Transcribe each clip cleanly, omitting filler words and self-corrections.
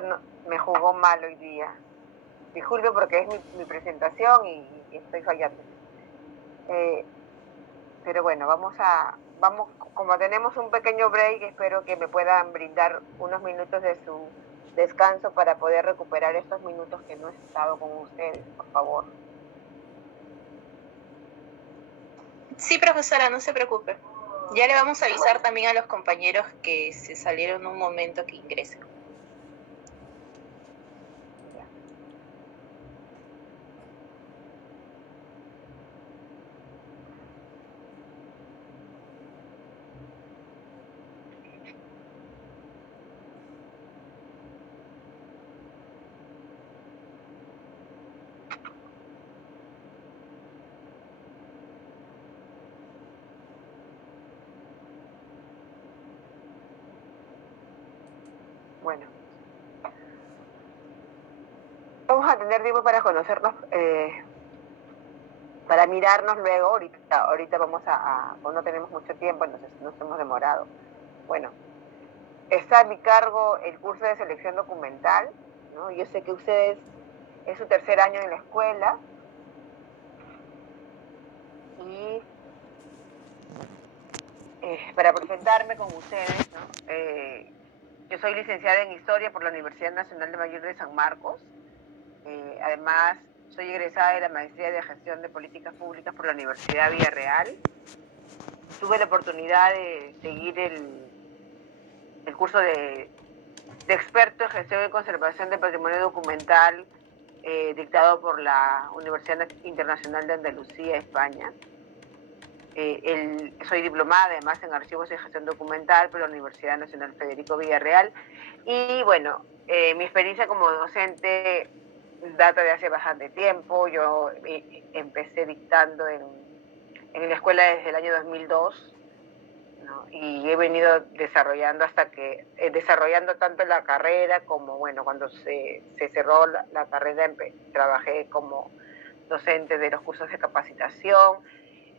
no, me jugó mal hoy día. Disculpe porque es mi presentación y estoy fallando. Pero bueno, vamos, como tenemos un pequeño break, espero que me puedan brindar unos minutos de su descanso para poder recuperar estos minutos que no he estado con ustedes, por favor. Sí, profesora, no se preocupe. Ya le vamos a avisar también a los compañeros que se salieron un momento que ingresen. Bueno. Vamos a tener tiempo para conocernos, para mirarnos luego. Ahorita vamos no tenemos mucho tiempo, nos hemos demorado. Bueno, está a mi cargo el curso de selección documental, ¿no? Yo sé que ustedes es su tercer año en la escuela y para presentarme con ustedes, ¿no? Yo soy licenciada en Historia por la Universidad Nacional de Mayor de San Marcos. Además, soy egresada de la Maestría de Gestión de Políticas Públicas por la Universidad Villarreal. Tuve la oportunidad de seguir el curso de experto en gestión y conservación de patrimonio documental dictado por la Universidad Internacional de Andalucía, España. Soy diplomada además en archivos y gestión documental por la Universidad Nacional Federico Villarreal. Y bueno, mi experiencia como docente data de hace bastante tiempo. Yo empecé dictando en la escuela desde el año 2002, ¿no? Y he venido desarrollando desarrollando tanto la carrera como, bueno, cuando se cerró la carrera, trabajé como docente de los cursos de capacitación.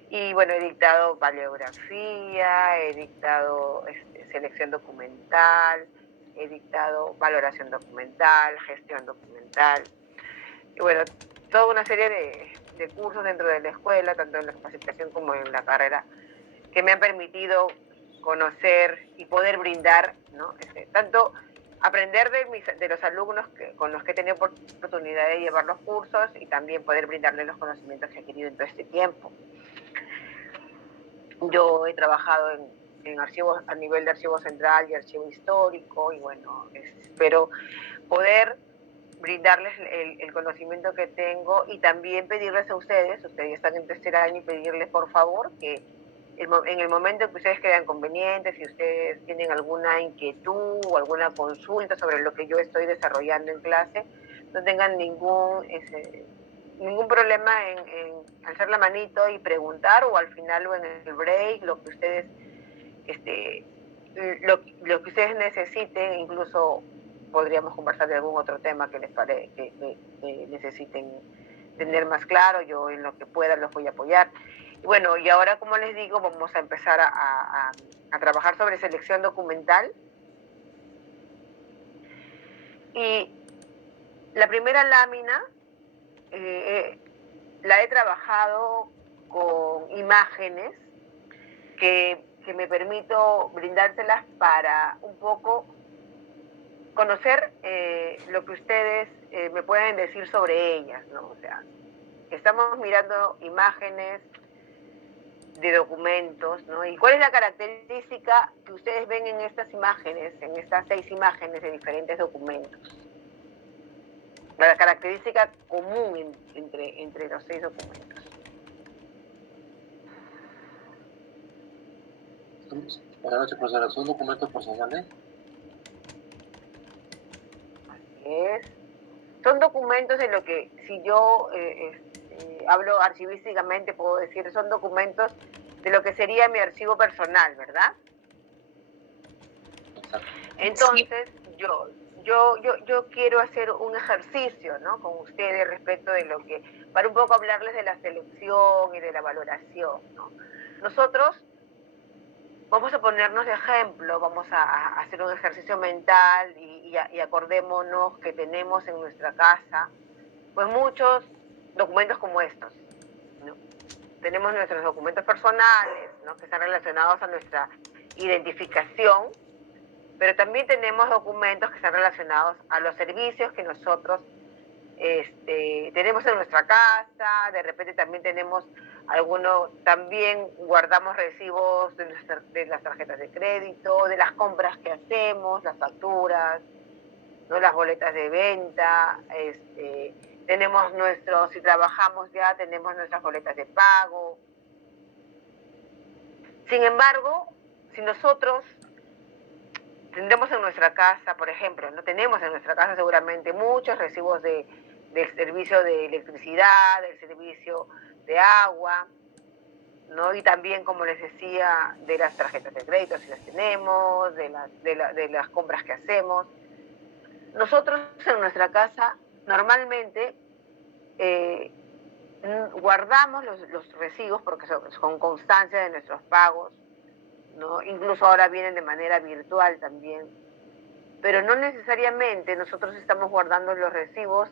Y bueno, he dictado paleografía, he dictado selección documental, he dictado valoración documental, gestión documental. Y bueno, toda una serie de cursos dentro de la escuela, tanto en la capacitación como en la carrera, que me han permitido conocer y poder brindar, ¿no? Tanto aprender de los alumnos con los que he tenido oportunidad de llevar los cursos y también poder brindarles los conocimientos que he adquirido en todo este tiempo. Yo he trabajado en archivos a nivel de archivo central y archivo histórico y bueno, espero poder brindarles el conocimiento que tengo y también pedirles a ustedes están en tercer año, y pedirles por favor que en el momento que ustedes crean conveniente, si ustedes tienen alguna inquietud o alguna consulta sobre lo que yo estoy desarrollando en clase, no tengan ningún problema en alzar la manito y preguntar, o al final o en el break, lo que ustedes lo que ustedes necesiten. Incluso podríamos conversar de algún otro tema que les que necesiten tener más claro. Yo en lo que pueda los voy a apoyar. Y bueno, y ahora, como les digo, vamos a empezar a trabajar sobre selección documental. Y la primera lámina la he trabajado con imágenes que me permito brindárselas para un poco conocer lo que ustedes me pueden decir sobre ellas, ¿no? O sea, estamos mirando imágenes de documentos, ¿no? ¿Y cuál es la característica que ustedes ven en estas imágenes, en estas 6 imágenes de diferentes documentos? La característica común entre los 6 documentos. Buenas noches, profesora. ¿Son documentos personales? Así es. Son documentos en lo que, si yo hablo archivísticamente, puedo decir, son documentos de lo que sería mi archivo personal, ¿verdad? Entonces, yo quiero hacer un ejercicio, ¿no?, con ustedes respecto de lo que, para un poco hablarles de la selección y de la valoración, ¿no? Nosotros, Vamos a ponernos de ejemplo, vamos a hacer un ejercicio mental y acordémonos que tenemos en nuestra casa pues muchos documentos como estos, ¿no? Tenemos nuestros documentos personales, ¿no? Que están relacionados a nuestra identificación, pero también tenemos documentos que están relacionados a los servicios que nosotros tenemos en nuestra casa. De repente también tenemos también guardamos recibos de las tarjetas de crédito, de las compras que hacemos, las facturas, ¿no? Las boletas de venta, tenemos si trabajamos ya, tenemos nuestras boletas de pago. Sin embargo, si nosotros tendremos en nuestra casa, por ejemplo, no tenemos en nuestra casa seguramente muchos recibos del servicio de electricidad, del servicio de agua, ¿no? Y también, como les decía, de las tarjetas de crédito, si las tenemos, de las compras que hacemos. Nosotros en nuestra casa normalmente guardamos los recibos porque son constancia de nuestros pagos, ¿no? Incluso ahora vienen de manera virtual también, pero no necesariamente nosotros estamos guardando los recibos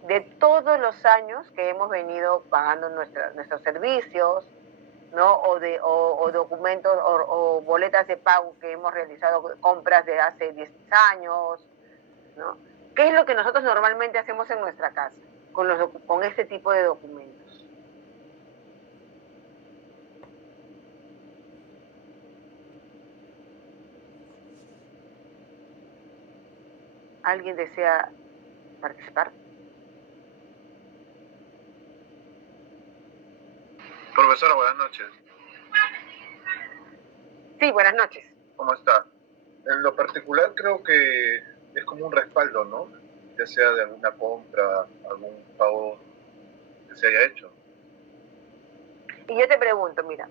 de todos los años que hemos venido pagando nuestros servicios, ¿no? O documentos o boletas de pago que hemos realizado, compras de hace 10 años, ¿no? ¿Qué es lo que nosotros normalmente hacemos en nuestra casa con este tipo de documentos? ¿Alguien desea participar? Profesora, buenas noches. Sí, buenas noches. ¿Cómo está? En lo particular creo que es como un respaldo, ¿no? Ya sea de alguna compra, algún pago que se haya hecho. Y yo te pregunto, mira,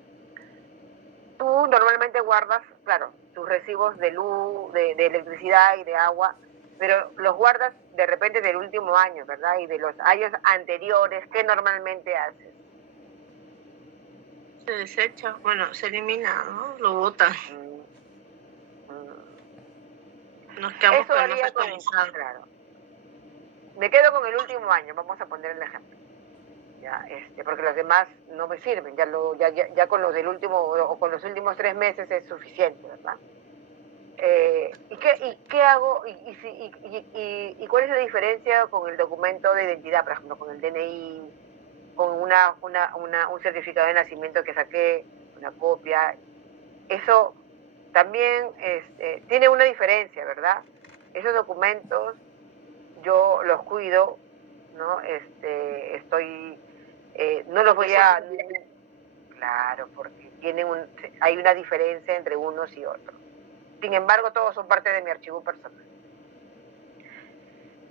tú normalmente guardas, claro, tus recibos de luz, de electricidad y de agua, pero los guardas de repente del último año, ¿verdad? Y de los años anteriores, ¿qué normalmente haces? Se desecha, bueno, se elimina, ¿no? Lo botan. Nos quedamos Eso con haría los actualizados. claro. Me quedo con el último año, vamos a poner el ejemplo. Ya, porque los demás no me sirven, ya con los del último o con los últimos 3 meses es suficiente, ¿verdad? ¿Y qué hago? ¿Y cuál es la diferencia con el documento de identidad, por ejemplo, con el DNI, con un certificado de nacimiento que saqué, una copia? Eso también tiene una diferencia, ¿verdad? Esos documentos yo los cuido, ¿no? No los voy a... Claro, porque hay una diferencia entre unos y otros. Sin embargo, todos son parte de mi archivo personal.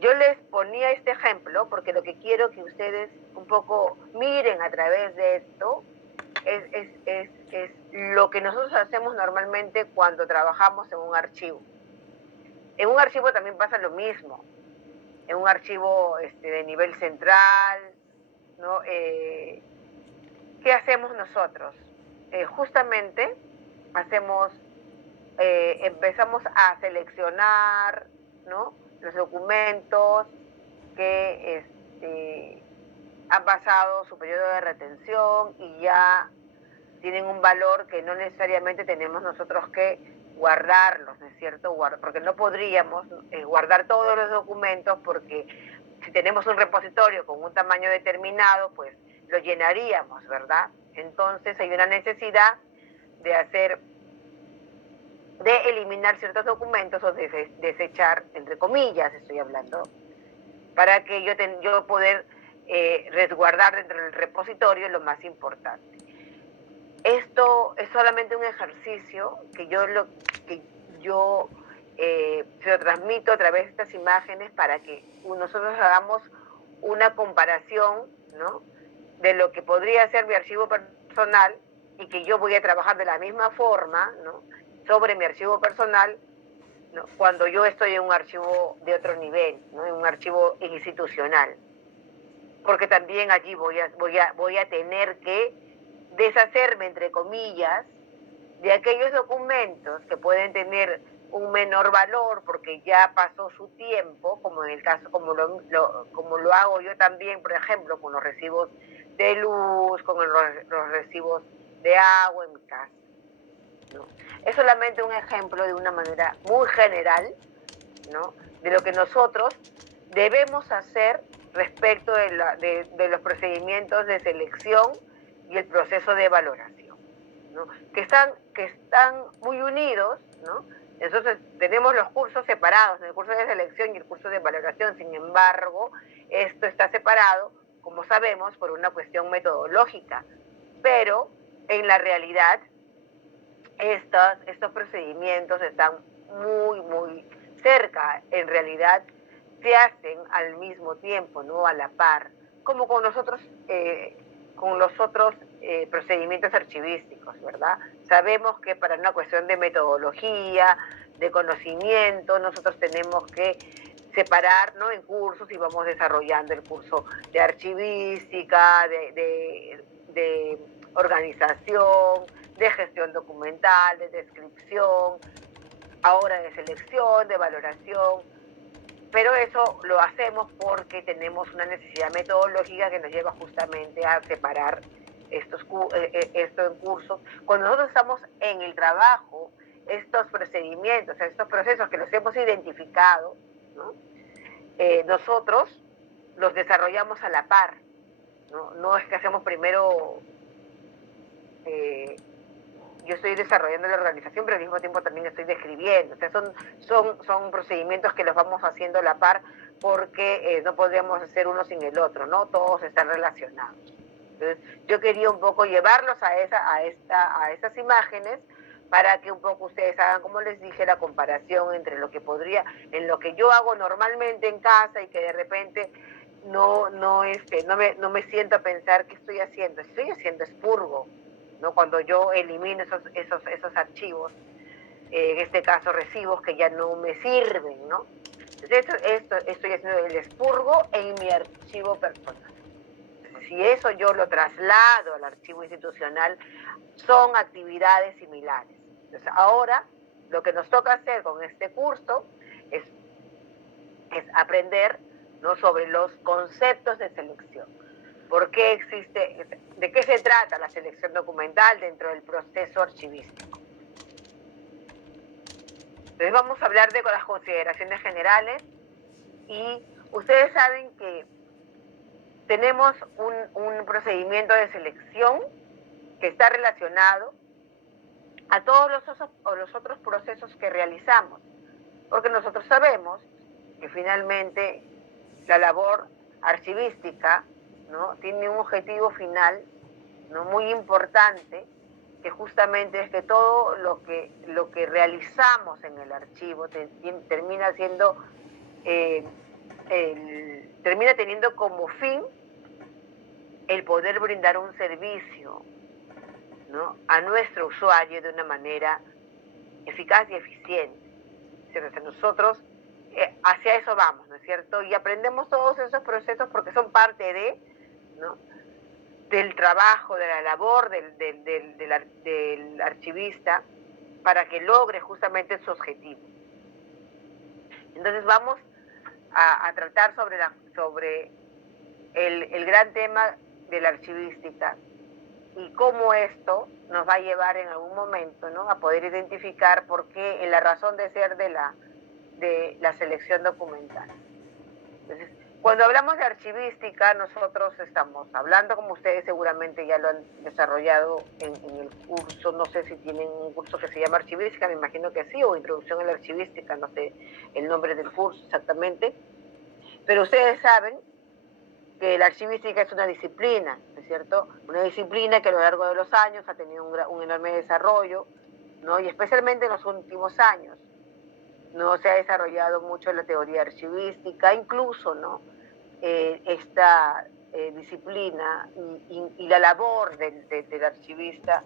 Yo les ponía este ejemplo porque lo que quiero que ustedes un poco miren a través de esto es lo que nosotros hacemos normalmente cuando trabajamos en un archivo. En un archivo también pasa lo mismo. En un archivo de nivel central, ¿no? ¿Qué hacemos nosotros? Justamente empezamos a seleccionar, ¿no? Los documentos que han pasado su periodo de retención y ya tienen un valor que no necesariamente tenemos nosotros que guardarlos, ¿no es cierto? Porque no podríamos guardar todos los documentos, porque si tenemos un repositorio con un tamaño determinado, pues lo llenaríamos, ¿verdad? Entonces hay una necesidad de eliminar ciertos documentos o desechar, entre comillas, estoy hablando, para que yo poder resguardar dentro del repositorio lo más importante. Esto es solamente un ejercicio que yo se lo transmito a través de estas imágenes para que nosotros hagamos una comparación, ¿no? De lo que podría ser mi archivo personal y que yo voy a trabajar de la misma forma, ¿no? Sobre mi archivo personal, ¿no? Cuando yo estoy en un archivo de otro nivel, ¿no? En un archivo institucional. Porque también allí voy a tener que deshacerme, entre comillas, de aquellos documentos que pueden tener un menor valor porque ya pasó su tiempo, como en el caso, como lo hago yo también, por ejemplo, con los recibos de luz, con los recibos de agua en mi casa, ¿no? Es solamente un ejemplo de una manera muy general, ¿no?, de lo que nosotros debemos hacer respecto de los procedimientos de selección y el proceso de valoración, ¿no?, que están muy unidos, ¿no? Entonces tenemos los cursos separados, el curso de selección y el curso de valoración. Sin embargo, esto está separado, como sabemos, por una cuestión metodológica, pero en la realidad estos procedimientos están muy cerca. En realidad se hacen al mismo tiempo, ¿no?, a la par, como con los otros procedimientos archivísticos, ¿verdad? Sabemos que para una cuestión de metodología, de conocimiento, nosotros tenemos que separar, ¿no?, en cursos, y vamos desarrollando el curso de archivística, de organización, de gestión documental, de descripción, ahora de selección, de valoración. Pero eso lo hacemos porque tenemos una necesidad metodológica que nos lleva justamente a separar esto en cursos. Cuando nosotros estamos en el trabajo, estos procedimientos, estos procesos que los hemos identificado, ¿no?, nosotros los desarrollamos a la par, ¿no? No es que hacemos primero, yo estoy desarrollando la organización, pero al mismo tiempo también estoy describiendo. O sea, son procedimientos que los vamos haciendo a la par porque no podríamos hacer uno sin el otro, ¿no? Todos están relacionados. Entonces, yo quería un poco llevarlos a estas imágenes para que un poco ustedes hagan, como les dije, la comparación entre lo que yo hago normalmente en casa, y que de repente no me siento a pensar qué estoy haciendo. Estoy haciendo expurgo, ¿no?, cuando yo elimino esos archivos, en este caso recibos que ya no me sirven, ¿no? Entonces estoy haciendo el expurgo en mi archivo personal. Si eso yo lo traslado al archivo institucional, son actividades similares. Entonces ahora lo que nos toca hacer con este curso es aprender, ¿no?, sobre los conceptos de selección. ¿Por qué existe? ¿De qué se trata la selección documental dentro del proceso archivístico? Entonces vamos a hablar de las consideraciones generales, y ustedes saben que tenemos un procedimiento de selección que está relacionado a todos los otros procesos que realizamos, porque nosotros sabemos que finalmente la labor archivística, ¿no?, tiene un objetivo final, ¿no?, muy importante, que justamente es que todo lo que realizamos en el archivo termina teniendo como fin el poder brindar un servicio, ¿no?, a nuestro usuario de una manera eficaz y eficiente. Entonces nosotros hacia eso vamos, ¿no es cierto? Y aprendemos todos esos procesos porque son parte ¿no?, del trabajo, de la labor del archivista, para que logre justamente su objetivo. Entonces vamos a tratar sobre el gran tema de la archivística, y cómo esto nos va a llevar en algún momento, ¿no?, a poder identificar por qué, en la razón de ser de la selección documental. Entonces, cuando hablamos de archivística, nosotros estamos hablando, como ustedes seguramente ya lo han desarrollado en el curso, no sé si tienen un curso que se llama archivística, me imagino que sí, o introducción a la archivística, no sé el nombre del curso exactamente, pero ustedes saben que la archivística es una disciplina, ¿no es cierto? Una disciplina que a lo largo de los años ha tenido un enorme desarrollo, ¿no?, y especialmente en los últimos años, ¿no?, se ha desarrollado mucho la teoría archivística, incluso, ¿no?, esta disciplina y la labor del archivista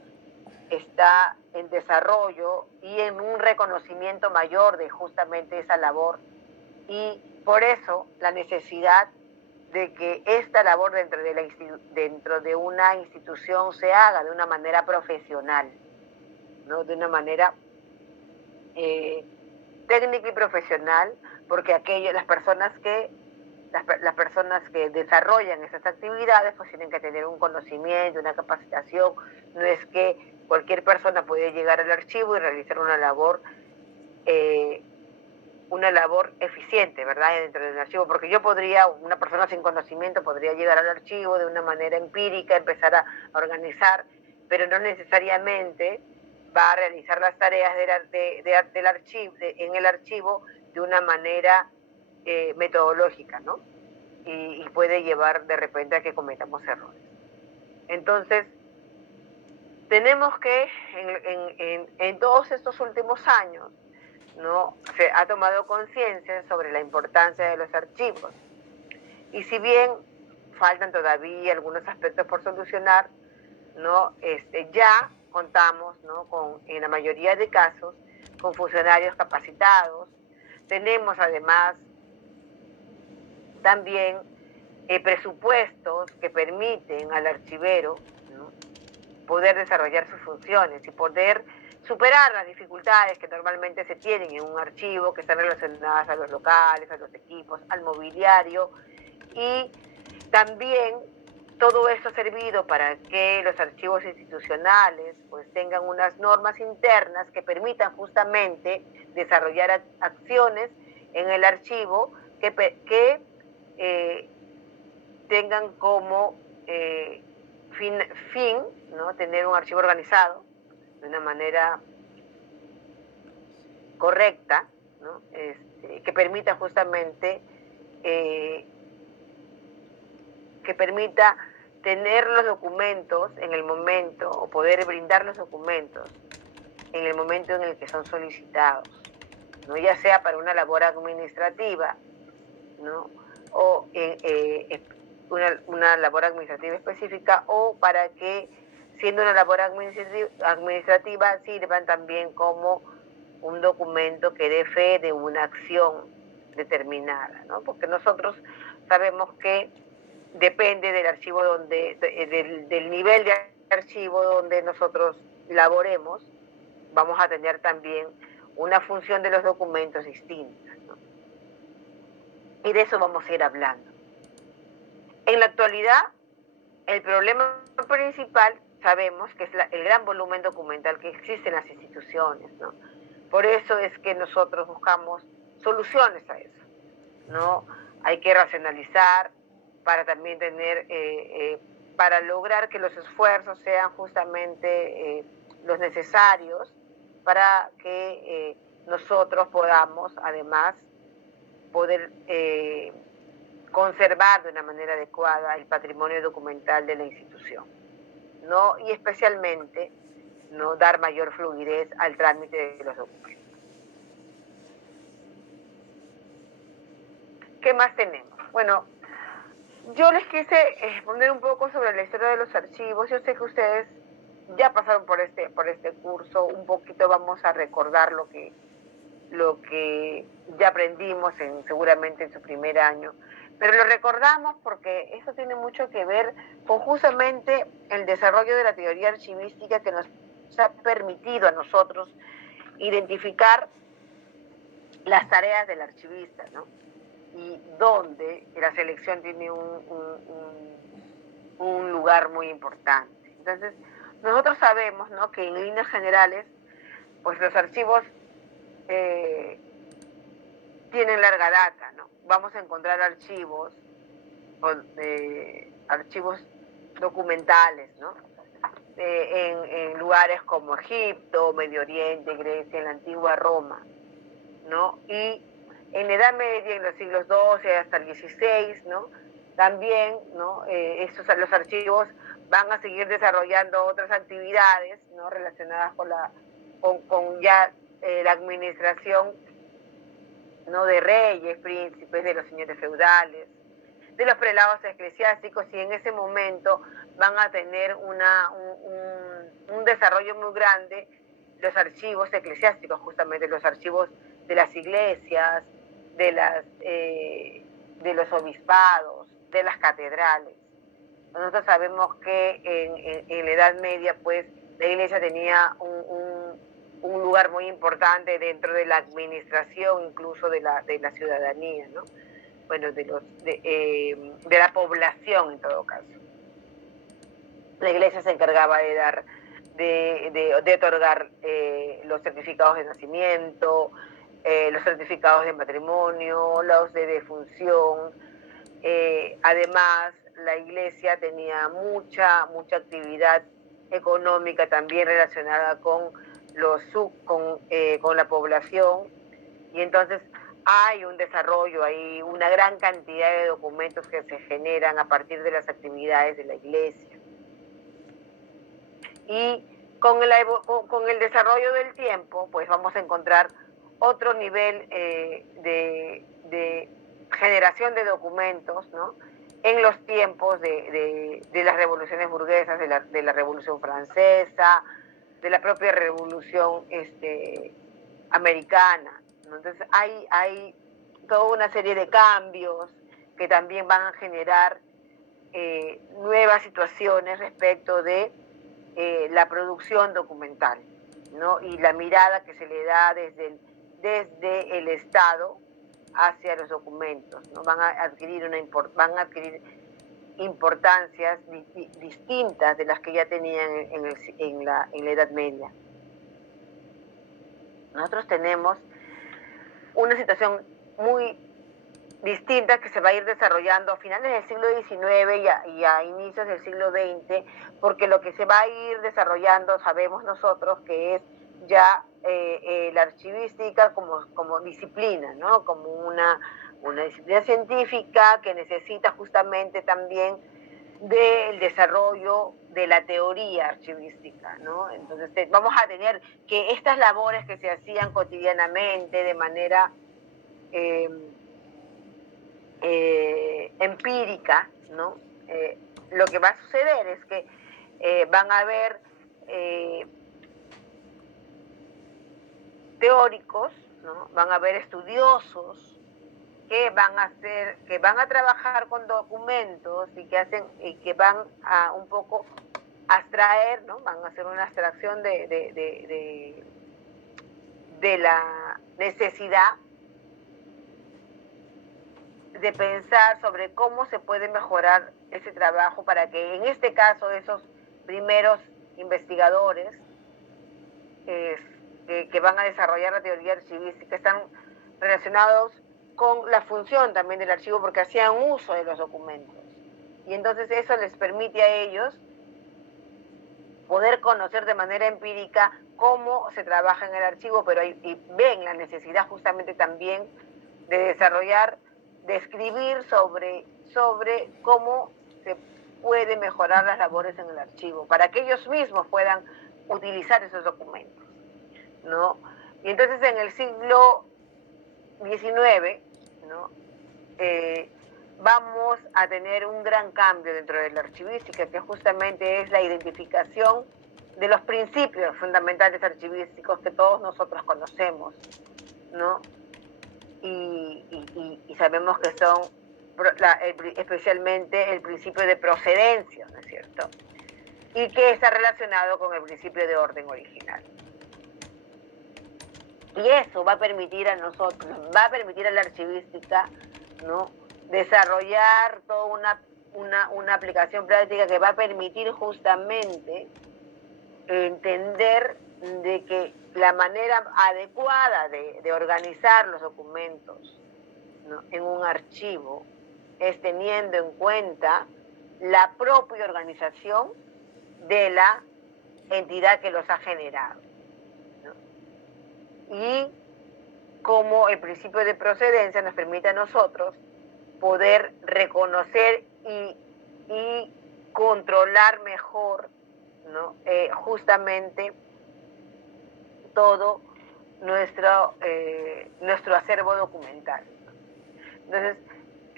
está en desarrollo y en un reconocimiento mayor de justamente esa labor, y por eso la necesidad de que esta labor dentro de una institución se haga de una manera profesional, ¿no? De una manera técnica y profesional, porque las personas que desarrollan esas actividades pues tienen que tener un conocimiento, una capacitación. No es que cualquier persona puede llegar al archivo y realizar una labor eficiente, ¿verdad? Dentro del archivo, porque una persona sin conocimiento podría llegar al archivo de una manera empírica, empezar a organizar, pero no necesariamente va a realizar las tareas del archivo, en el archivo de una manera metodológica, ¿no? Y puede llevar de repente a que cometamos errores. Entonces, tenemos que, en todos estos últimos años, ¿no? Se ha tomado conciencia sobre la importancia de los archivos. Y si bien faltan todavía algunos aspectos por solucionar, ¿no? Ya contamos, ¿no? En la mayoría de casos, con funcionarios capacitados. Tenemos además también presupuestos que permiten al archivero, ¿no? Poder desarrollar sus funciones y poder superar las dificultades que normalmente se tienen en un archivo, que están relacionadas a los locales, a los equipos, al mobiliario, y también todo eso ha servido para que los archivos institucionales pues tengan unas normas internas que permitan justamente desarrollar acciones en el archivo que tengan como fin, ¿no? Tener un archivo organizado de una manera correcta, ¿no? Que permita justamente tener los documentos en el momento, o poder brindar los documentos en el momento en el que son solicitados, ¿no? Ya sea para una labor administrativa, ¿no? O una labor administrativa específica, o para que, siendo una labor administrativa, sirvan también como un documento que dé fe de una acción determinada, ¿no? Porque nosotros sabemos que depende del archivo del nivel de archivo donde nosotros laboremos, vamos a tener también una función de los documentos distinta, ¿no? Y de eso vamos a ir hablando. En la actualidad, el problema principal sabemos que es el gran volumen documental que existe en las instituciones, ¿no? Por eso es que nosotros buscamos soluciones a eso, ¿no? Hay que racionalizar para también tener, para lograr que los esfuerzos sean justamente los necesarios para que nosotros podamos, además, poder conservar de una manera adecuada el patrimonio documental de la institución, ¿no? Y especialmente, ¿no? Dar mayor fluidez al trámite de los documentos. ¿Qué más tenemos? Bueno, yo les quise exponer un poco sobre la historia de los archivos. Yo sé que ustedes ya pasaron por este curso, un poquito vamos a recordar lo que ya aprendimos seguramente en su primer año, pero lo recordamos porque eso tiene mucho que ver con justamente el desarrollo de la teoría archivística que nos ha permitido a nosotros identificar las tareas del archivista, ¿no? Y donde la selección tiene un lugar muy importante. Entonces, nosotros sabemos, ¿no? Que en líneas generales, pues los archivos tienen larga data, ¿no? Vamos a encontrar archivos documentales, ¿no? En lugares como Egipto, Medio Oriente, Grecia, en la antigua Roma, ¿no? Y en la Edad Media, en los siglos XII hasta el XVI, ¿no? También, ¿no? Los archivos van a seguir desarrollando otras actividades, ¿no? Relacionadas con la administración, ¿no? De reyes, príncipes, de los señores feudales, de los prelados eclesiásticos, y en ese momento van a tener un desarrollo muy grande los archivos eclesiásticos, justamente los archivos de las iglesias, de los obispados, de las catedrales. Nosotros sabemos que en la Edad Media, pues, la iglesia tenía un lugar muy importante dentro de la administración, incluso de la ciudadanía, ¿no? Bueno, de la población en todo caso. La iglesia se encargaba de dar, de otorgar los certificados de nacimiento, los certificados de matrimonio, los de defunción. Además, la iglesia tenía mucha actividad económica también relacionada con con la población, y entonces hay un desarrollo, hay una gran cantidad de documentos que se generan a partir de las actividades de la iglesia. Y con el desarrollo del tiempo, pues vamos a encontrar otro nivel de generación de documentos, ¿no? En los tiempos de las revoluciones burguesas, de la Revolución Francesa, de la propia Revolución americana, ¿no? Entonces hay toda una serie de cambios que también van a generar nuevas situaciones respecto de la producción documental, ¿no? Y la mirada que se le da desde el Estado hacia los documentos, ¿no? Van a adquirir importancias distintas de las que ya tenían en la Edad Media. Nosotros tenemos una situación muy distinta que se va a ir desarrollando a finales del siglo XIX y a inicios del siglo XX, porque lo que se va a ir desarrollando, sabemos nosotros, que es ya la archivística como disciplina, ¿no? Como una disciplina científica que necesita justamente también del desarrollo de la teoría archivística, ¿no? Entonces vamos a tener que estas labores que se hacían cotidianamente de manera empírica, ¿no? Lo que va a suceder es que van a haber teóricos, ¿no? Van a haber estudiosos que van a trabajar con documentos y que van a un poco abstraer, ¿no? Van a hacer una abstracción de la necesidad de pensar sobre cómo se puede mejorar ese trabajo para que en este caso esos primeros investigadores que van a desarrollar la teoría archivística están relacionados con la función también del archivo, porque hacían uso de los documentos. Y entonces eso les permite a ellos poder conocer de manera empírica cómo se trabaja en el archivo, pero y ven la necesidad justamente también de desarrollar, de escribir sobre cómo se puede mejorar las labores en el archivo, para que ellos mismos puedan utilizar esos documentos, ¿no? Y entonces en el siglo XIX, ¿no? Vamos a tener un gran cambio dentro de la archivística, que justamente es la identificación de los principios fundamentales archivísticos que todos nosotros conocemos, ¿no? Y sabemos que son especialmente el principio de procedencia, ¿no es cierto? Y que está relacionado con el principio de orden original. Y eso va a permitir a nosotros, va a permitir a la archivística, ¿no? Desarrollar toda una aplicación práctica que va a permitir justamente entender de que la manera adecuada de organizar los documentos, ¿no? En un archivo es teniendo en cuenta la propia organización de la entidad que los ha generado, ¿no? Y como el principio de procedencia nos permite a nosotros poder reconocer y controlar mejor, ¿no? Justamente todo nuestro acervo documental. Entonces,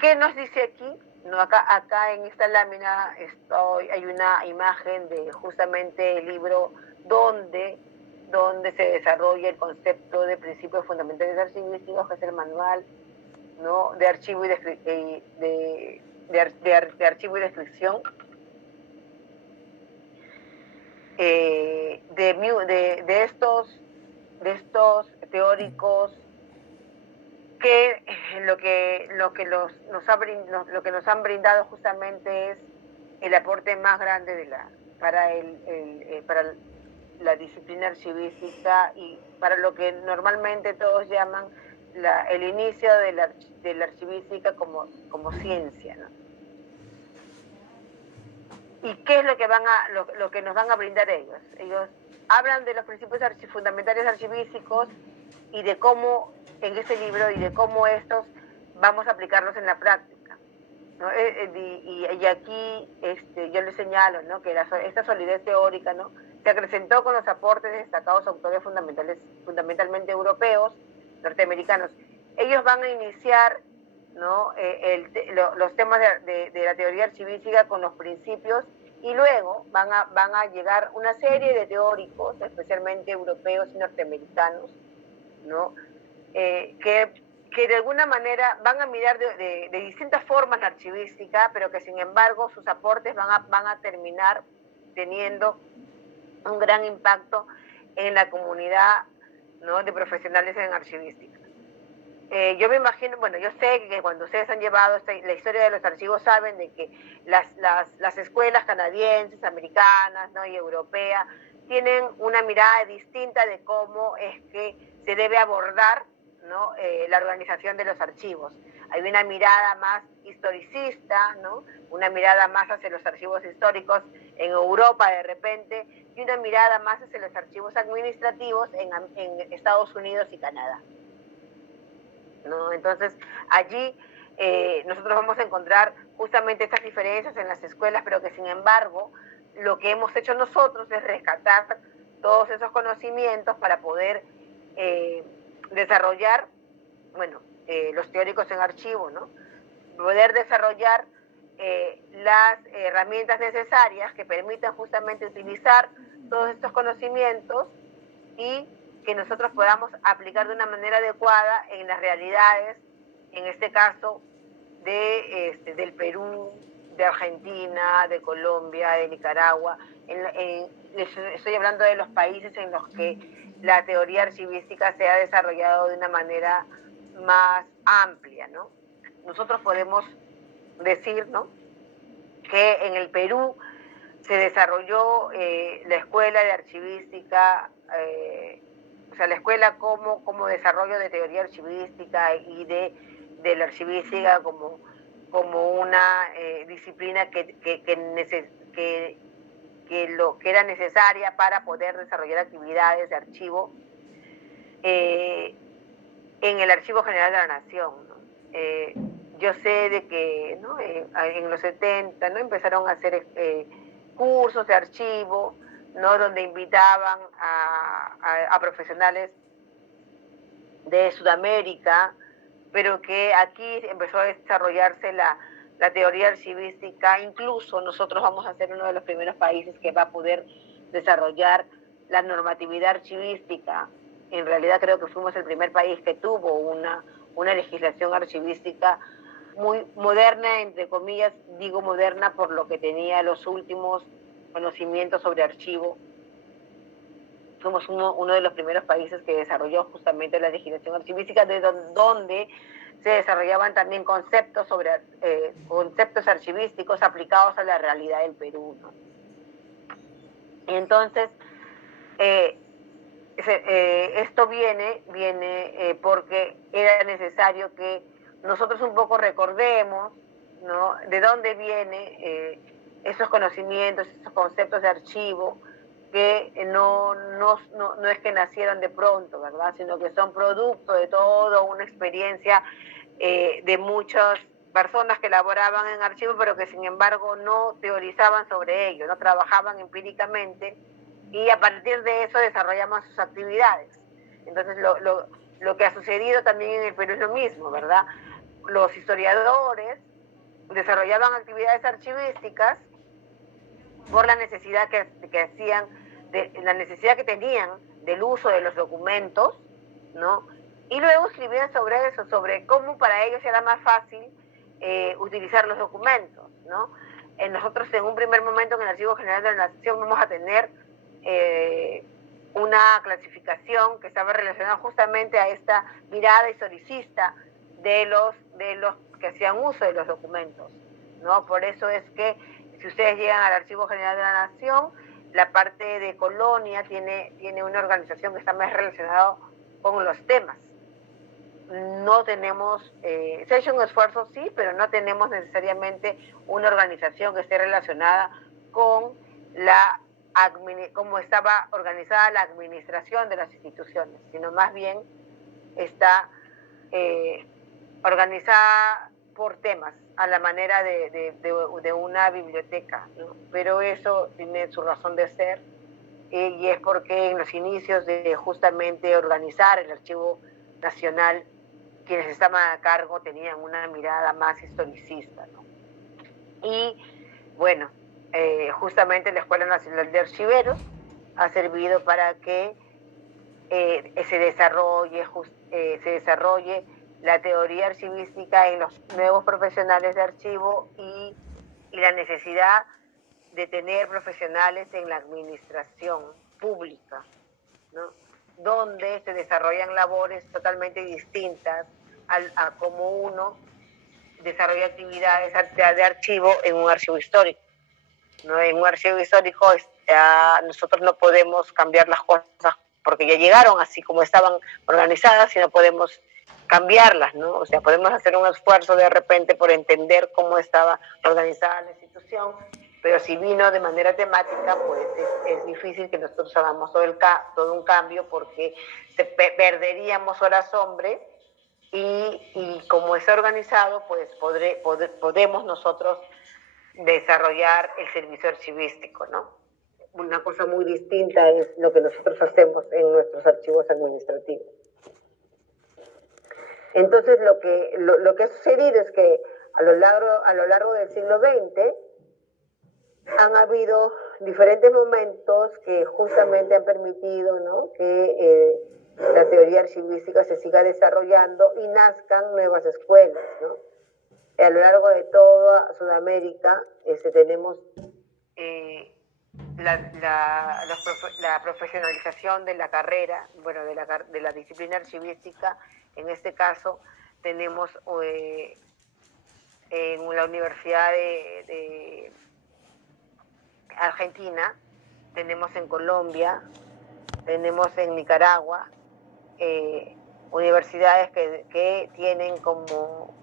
¿qué nos dice aquí? No, acá en esta lámina hay una imagen de justamente el libro donde se desarrolla el concepto de principios fundamentales archivísticos, que es el manual, ¿no? de archivo y de archivo y descripción de estos de estos teóricos que lo que nos han brindado justamente es el aporte más grande para la disciplina archivística y para lo que normalmente todos llaman el inicio de la archivística como ciencia, ¿no? ¿Y qué es lo que nos van a brindar ellos? Ellos hablan de los principios fundamentales archivísticos y de cómo, en este libro, y de cómo estos vamos a aplicarlos en la práctica, ¿no? Y aquí yo les señalo, ¿no?, que esta solidez teórica, ¿no?, se acrecentó con los aportes de destacados autores fundamentalmente europeos, norteamericanos. Ellos van a iniciar, ¿no?, los temas de la teoría archivística con los principios, y luego van a llegar una serie de teóricos, especialmente europeos y norteamericanos, ¿no?, que de alguna manera van a mirar de distintas formas la archivística, pero que sin embargo sus aportes van a terminar teniendo un gran impacto en la comunidad, ¿no?, de profesionales en archivística. Yo me imagino, bueno, yo sé que cuando ustedes han llevado la historia de los archivos, saben de que las escuelas canadienses, americanas, ¿no?, y europeas tienen una mirada distinta de cómo es que se debe abordar, ¿no?, la organización de los archivos. Hay una mirada más historicista, ¿no?, una mirada más hacia los archivos históricos en Europa de repente, y una mirada más hacia los archivos administrativos en Estados Unidos y Canadá, ¿no? Entonces, allí nosotros vamos a encontrar justamente estas diferencias en las escuelas, pero que sin embargo, lo que hemos hecho nosotros es rescatar todos esos conocimientos para poder desarrollar, bueno, los teóricos en archivo, ¿no?, poder desarrollar las herramientas necesarias que permitan justamente utilizar todos estos conocimientos y que nosotros podamos aplicar de una manera adecuada en las realidades, en este caso del Perú, de Argentina, de Colombia, de Nicaragua. Estoy hablando de los países en los que la teoría archivística se ha desarrollado de una manera más amplia, ¿no? Nosotros podemos decir, ¿no?, que en el Perú se desarrolló la escuela de archivística, o sea, la escuela como desarrollo de teoría archivística y de la archivística como una disciplina que era necesaria para poder desarrollar actividades de archivo en el Archivo General de la Nación, ¿no? Yo sé de que, ¿no?, en los 70, ¿no?, empezaron a hacer cursos de archivo, ¿no?, donde invitaban a profesionales de Sudamérica, pero que aquí empezó a desarrollarse la teoría archivística. Incluso nosotros vamos a ser uno de los primeros países que va a poder desarrollar la normatividad archivística. En realidad creo que fuimos el primer país que tuvo una legislación archivística muy moderna, entre comillas, digo moderna por lo que tenía los últimos conocimientos sobre archivo. Fuimos uno de los primeros países que desarrolló justamente la legislación archivística, donde se desarrollaban también conceptos archivísticos aplicados a la realidad del Perú, ¿no? Y entonces, esto viene porque era necesario que nosotros un poco recordemos, ¿no?, de dónde vienen esos conocimientos, esos conceptos de archivo, que no es que nacieron de pronto, ¿verdad?, sino que son producto de toda una experiencia de muchas personas que laboraban en archivo, pero que sin embargo no teorizaban sobre ello, no trabajaban empíricamente, y a partir de eso desarrollaban sus actividades. Entonces lo que ha sucedido también en el Perú es lo mismo, ¿verdad? Los historiadores desarrollaban actividades archivísticas por la necesidad la necesidad que tenían del uso de los documentos, ¿no? Y luego escribían sobre eso, sobre cómo para ellos era más fácil utilizar los documentos, ¿no? Nosotros en un primer momento en el Archivo General de la Nación vamos a tener una clasificación que estaba relacionada justamente a esta mirada historicista de los que hacían uso de los documentos, ¿no? Por eso es que si ustedes llegan al Archivo General de la Nación, la parte de colonia tiene una organización que está más relacionada con los temas. No tenemos, se ha hecho un esfuerzo, sí, pero no tenemos necesariamente una organización que esté relacionada con cómo estaba organizada la administración de las instituciones, sino más bien está organizada por temas, a la manera de una biblioteca, ¿no? Pero eso tiene su razón de ser, y es porque en los inicios de justamente organizar el Archivo Nacional, quienes estaban a cargo tenían una mirada más historicista, ¿no? Y bueno, justamente la Escuela Nacional de Archiveros ha servido para que se desarrolle la teoría archivística en los nuevos profesionales de archivo y la necesidad de tener profesionales en la administración pública, ¿no? Donde se desarrollan labores totalmente distintas a cómo uno desarrolla actividades de archivo en un archivo histórico, ¿no? En un archivo histórico nosotros no podemos cambiar las cosas porque ya llegaron así como estaban organizadas y no podemos cambiarlas, ¿no? O sea, podemos hacer un esfuerzo de repente por entender cómo estaba organizada la institución, pero si vino de manera temática, pues es difícil que nosotros hagamos todo un cambio porque perderíamos horas hombre y como está organizado, pues podemos nosotros desarrollar el servicio archivístico, ¿no? Una cosa muy distinta es lo que nosotros hacemos en nuestros archivos administrativos. Entonces, lo que ha sucedido es que a lo largo del siglo XX han habido diferentes momentos que justamente han permitido, ¿no?, que la teoría archivística se siga desarrollando y nazcan nuevas escuelas, ¿no? A lo largo de toda Sudamérica tenemos la profesionalización de la carrera, bueno, de la disciplina archivística. En este caso tenemos en la Universidad de Argentina, tenemos en Colombia, tenemos en Nicaragua, universidades que tienen como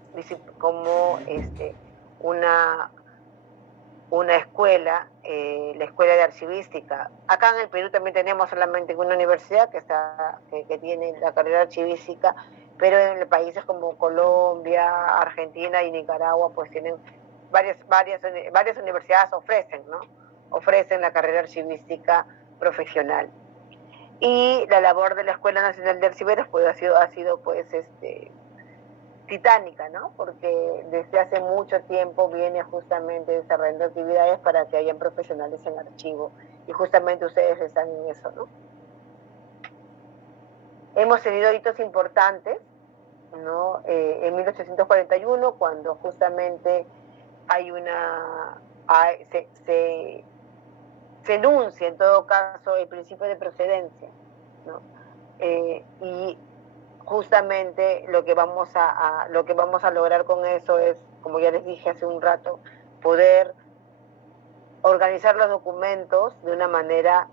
una escuela, la Escuela de Archivística. Acá en el Perú también tenemos solamente una universidad que tiene la carrera archivística, pero en países como Colombia, Argentina y Nicaragua, pues tienen varias universidades ofrecen la carrera archivística profesional. Y la labor de la Escuela Nacional de Archiveros pues ha sido pues titánica, ¿no? Porque desde hace mucho tiempo viene justamente desarrollando actividades para que hayan profesionales en archivo, y justamente ustedes están en eso, ¿no? Hemos tenido hitos importantes, ¿no? En 1841, cuando justamente se enuncia en todo caso el principio de procedencia, ¿no? Y justamente lo que vamos a lograr con eso es, como ya les dije hace un rato, poder organizar los documentos de una manera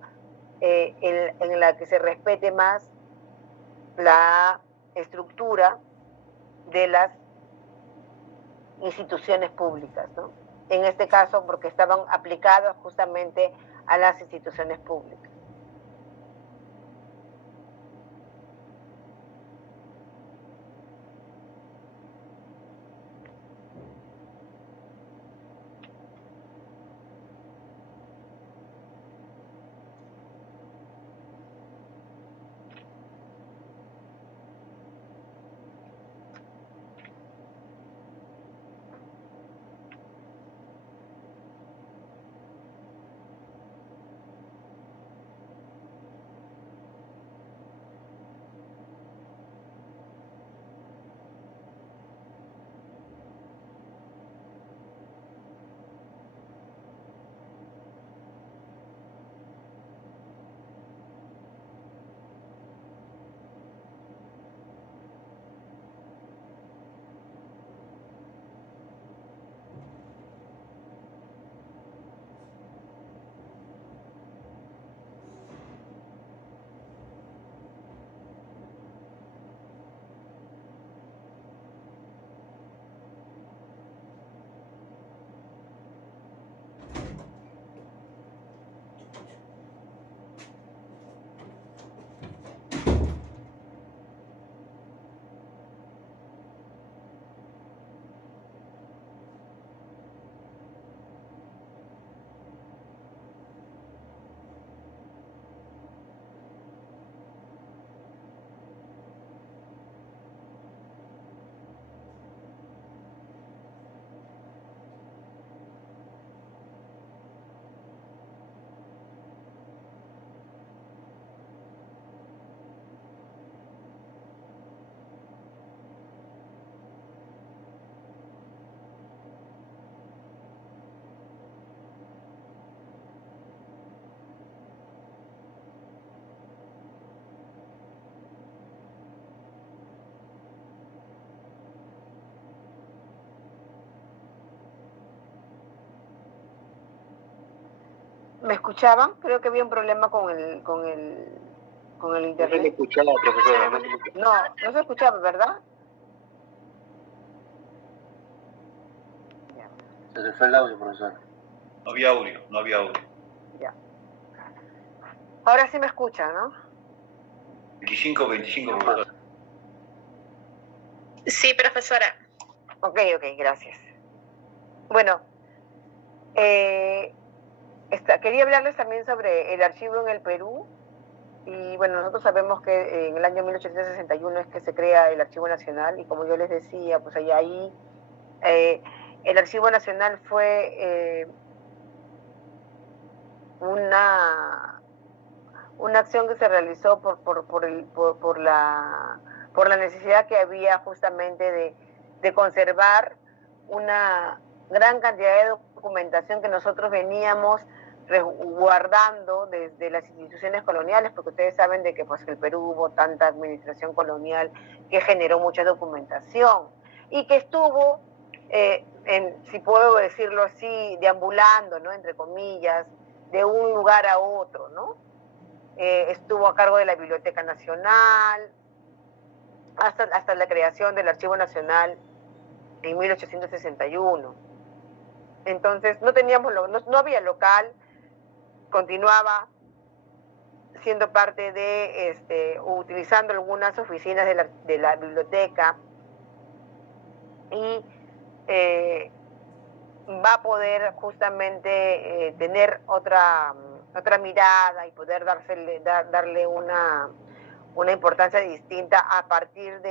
en la que se respete más la estructura de las instituciones públicas, ¿no? En este caso, porque estaban aplicados justamente a las instituciones públicas. ¿Me escuchaban? Creo que había un problema con el internet. No se escuchaba, profesora. No, no se escuchaba, ¿verdad? Se le fue el audio, profesora. No había audio, no había audio. Ya. Ahora sí me escuchan, ¿no? 25, profesora. Sí, profesora. Ok, gracias. Bueno, quería hablarles también sobre el archivo en el Perú. Y bueno, nosotros sabemos que en el año 1861 es que se crea el Archivo Nacional, y como yo les decía, pues ahí el Archivo Nacional fue una acción que se realizó por la necesidad que había justamente de conservar una gran cantidad de documentación que nosotros veníamos resguardando desde las instituciones coloniales, porque ustedes saben de que pues el Perú hubo tanta administración colonial que generó mucha documentación y que estuvo, si puedo decirlo así, deambulando, ¿no?, entre comillas, de un lugar a otro, ¿no? Estuvo a cargo de la Biblioteca Nacional hasta la creación del Archivo Nacional en 1861. Entonces no había local, continuaba siendo parte de, utilizando algunas oficinas de la biblioteca, y va a poder justamente tener otra mirada y poder darle una importancia distinta a partir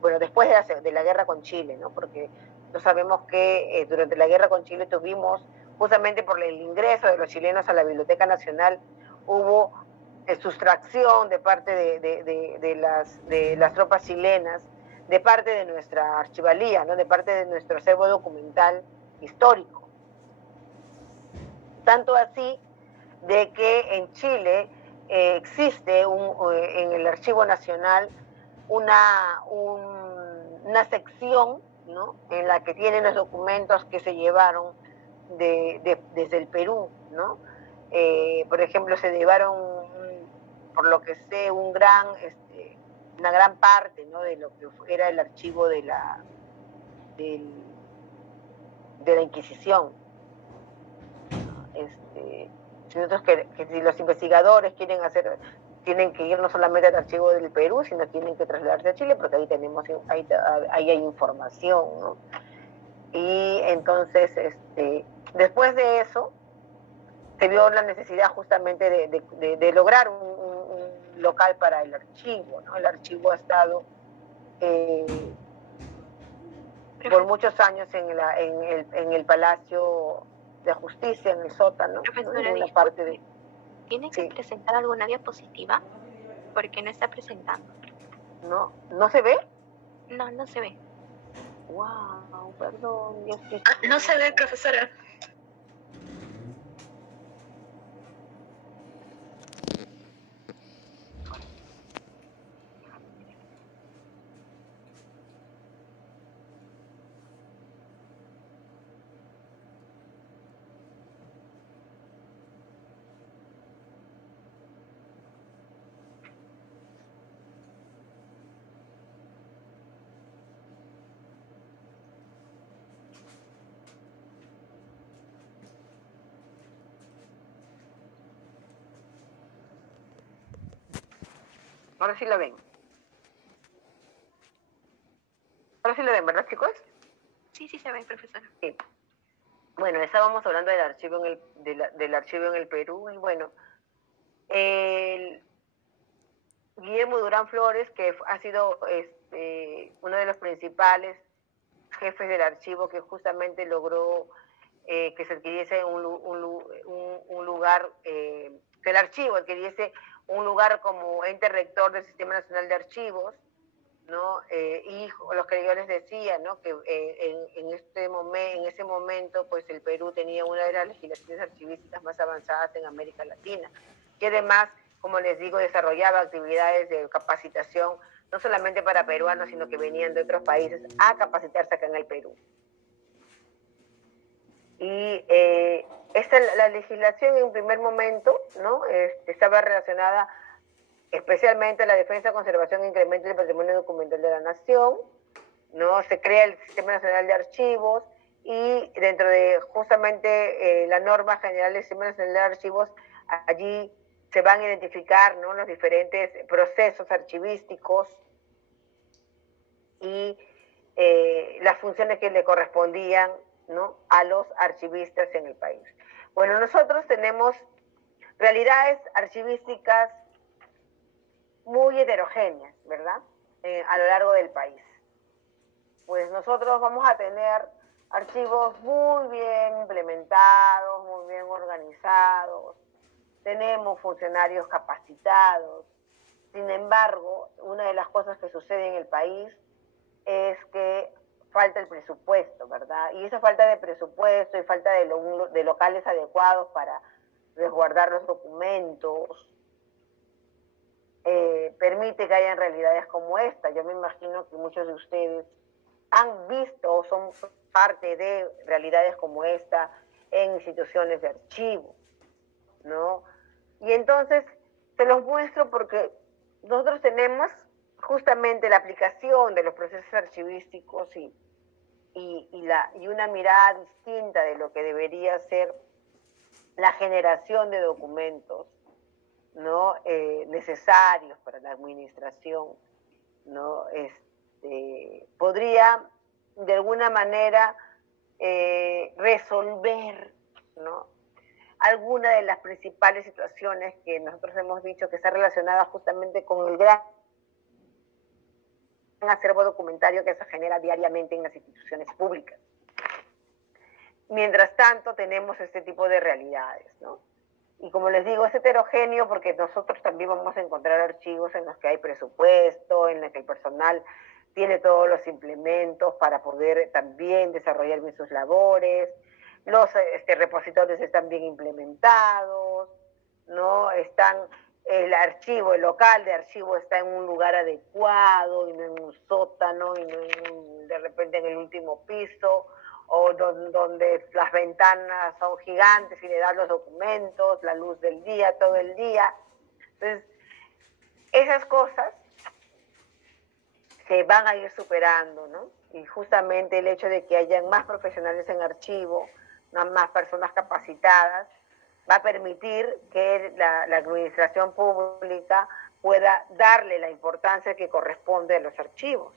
bueno, después de la guerra con Chile, ¿no? Porque no sabemos que durante la guerra con Chile tuvimos, justamente por el ingreso de los chilenos a la Biblioteca Nacional, hubo sustracción de parte de las tropas chilenas, de parte de nuestra archivalía, ¿no?, de parte de nuestro acervo documental histórico. Tanto así de que en Chile existe en el Archivo Nacional una sección, ¿no?, en la que tienen los documentos que se llevaron desde el Perú, ¿no? Por ejemplo, se llevaron, por lo que sé, una gran parte, ¿no?, de lo que era el archivo de la Inquisición. Si los investigadores tienen que ir no solamente al archivo del Perú, sino tienen que trasladarse a Chile, porque ahí hay información, ¿no? Y entonces, después de eso, se vio la necesidad justamente de lograr un local para el archivo, ¿no? El archivo ha estado por muchos años en el Palacio de Justicia, en el sótano, Profesora, ¿no?, en una parte de... ¿Tiene que presentar alguna diapositiva? Porque no está presentando. ¿No se ve? No, no se ve. Wow, perdón. No se ve, profesora. Ahora sí lo ven. Ahora sí lo ven, ¿verdad, chicos? Sí, sí se ve, profesora. Sí. Bueno, estábamos hablando del archivo del archivo en el Perú, y bueno, Guillermo Durán Flores, que ha sido uno de los principales jefes del archivo, que justamente logró que se adquiriese un lugar, que el archivo adquiriese un lugar como ente rector del Sistema Nacional de Archivos, ¿no? Y lo que yo les decía, ¿no?, que en ese momento pues el Perú tenía una de las legislaciones archivísticas más avanzadas en América Latina, que además, como les digo, desarrollaba actividades de capacitación no solamente para peruanos, sino que venían de otros países a capacitarse acá en el Perú. Y la legislación en un primer momento, ¿no? Estaba relacionada especialmente a la defensa, conservación e incremento del patrimonio documental de la nación, ¿no? Se crea el Sistema Nacional de Archivos y dentro de justamente la norma general del Sistema Nacional de Archivos, allí se van a identificar, ¿no?, los diferentes procesos archivísticos y las funciones que le correspondían, ¿no?, a los archivistas en el país. Bueno, nosotros tenemos realidades archivísticas muy heterogéneas, ¿verdad?, a lo largo del país. Pues nosotros vamos a tener archivos muy bien implementados, muy bien organizados, tenemos funcionarios capacitados. Sin embargo, una de las cosas que sucede en el país es que falta el presupuesto, ¿verdad? Y esa falta de presupuesto y falta de locales adecuados para resguardar los documentos permite que hayan realidades como esta. Yo me imagino que muchos de ustedes han visto o son parte de realidades como esta en instituciones de archivo, ¿no? Y entonces se los muestro porque nosotros tenemos justamente la aplicación de los procesos archivísticos y una mirada distinta de lo que debería ser la generación de documentos, ¿no?, necesarios para la administración, ¿no? Podría de alguna manera resolver, ¿no?, alguna de las principales situaciones que nosotros hemos dicho que está relacionada justamente con el gran acervo documentario que se genera diariamente en las instituciones públicas. Mientras tanto, tenemos este tipo de realidades, ¿no? Y como les digo, es heterogéneo porque nosotros también vamos a encontrar archivos en los que hay presupuesto, en los que el personal tiene todos los implementos para poder también desarrollar bien sus labores, los repositorios están bien implementados, ¿no? El local de archivo está en un lugar adecuado y no en un sótano y no de repente en el último piso, o donde las ventanas son gigantes y le dan los documentos, la luz del día, todo el día. Entonces, esas cosas se van a ir superando, ¿no? Y justamente el hecho de que hayan más profesionales en archivo, más personas capacitadas, va a permitir que la administración pública pueda darle la importancia que corresponde a los archivos,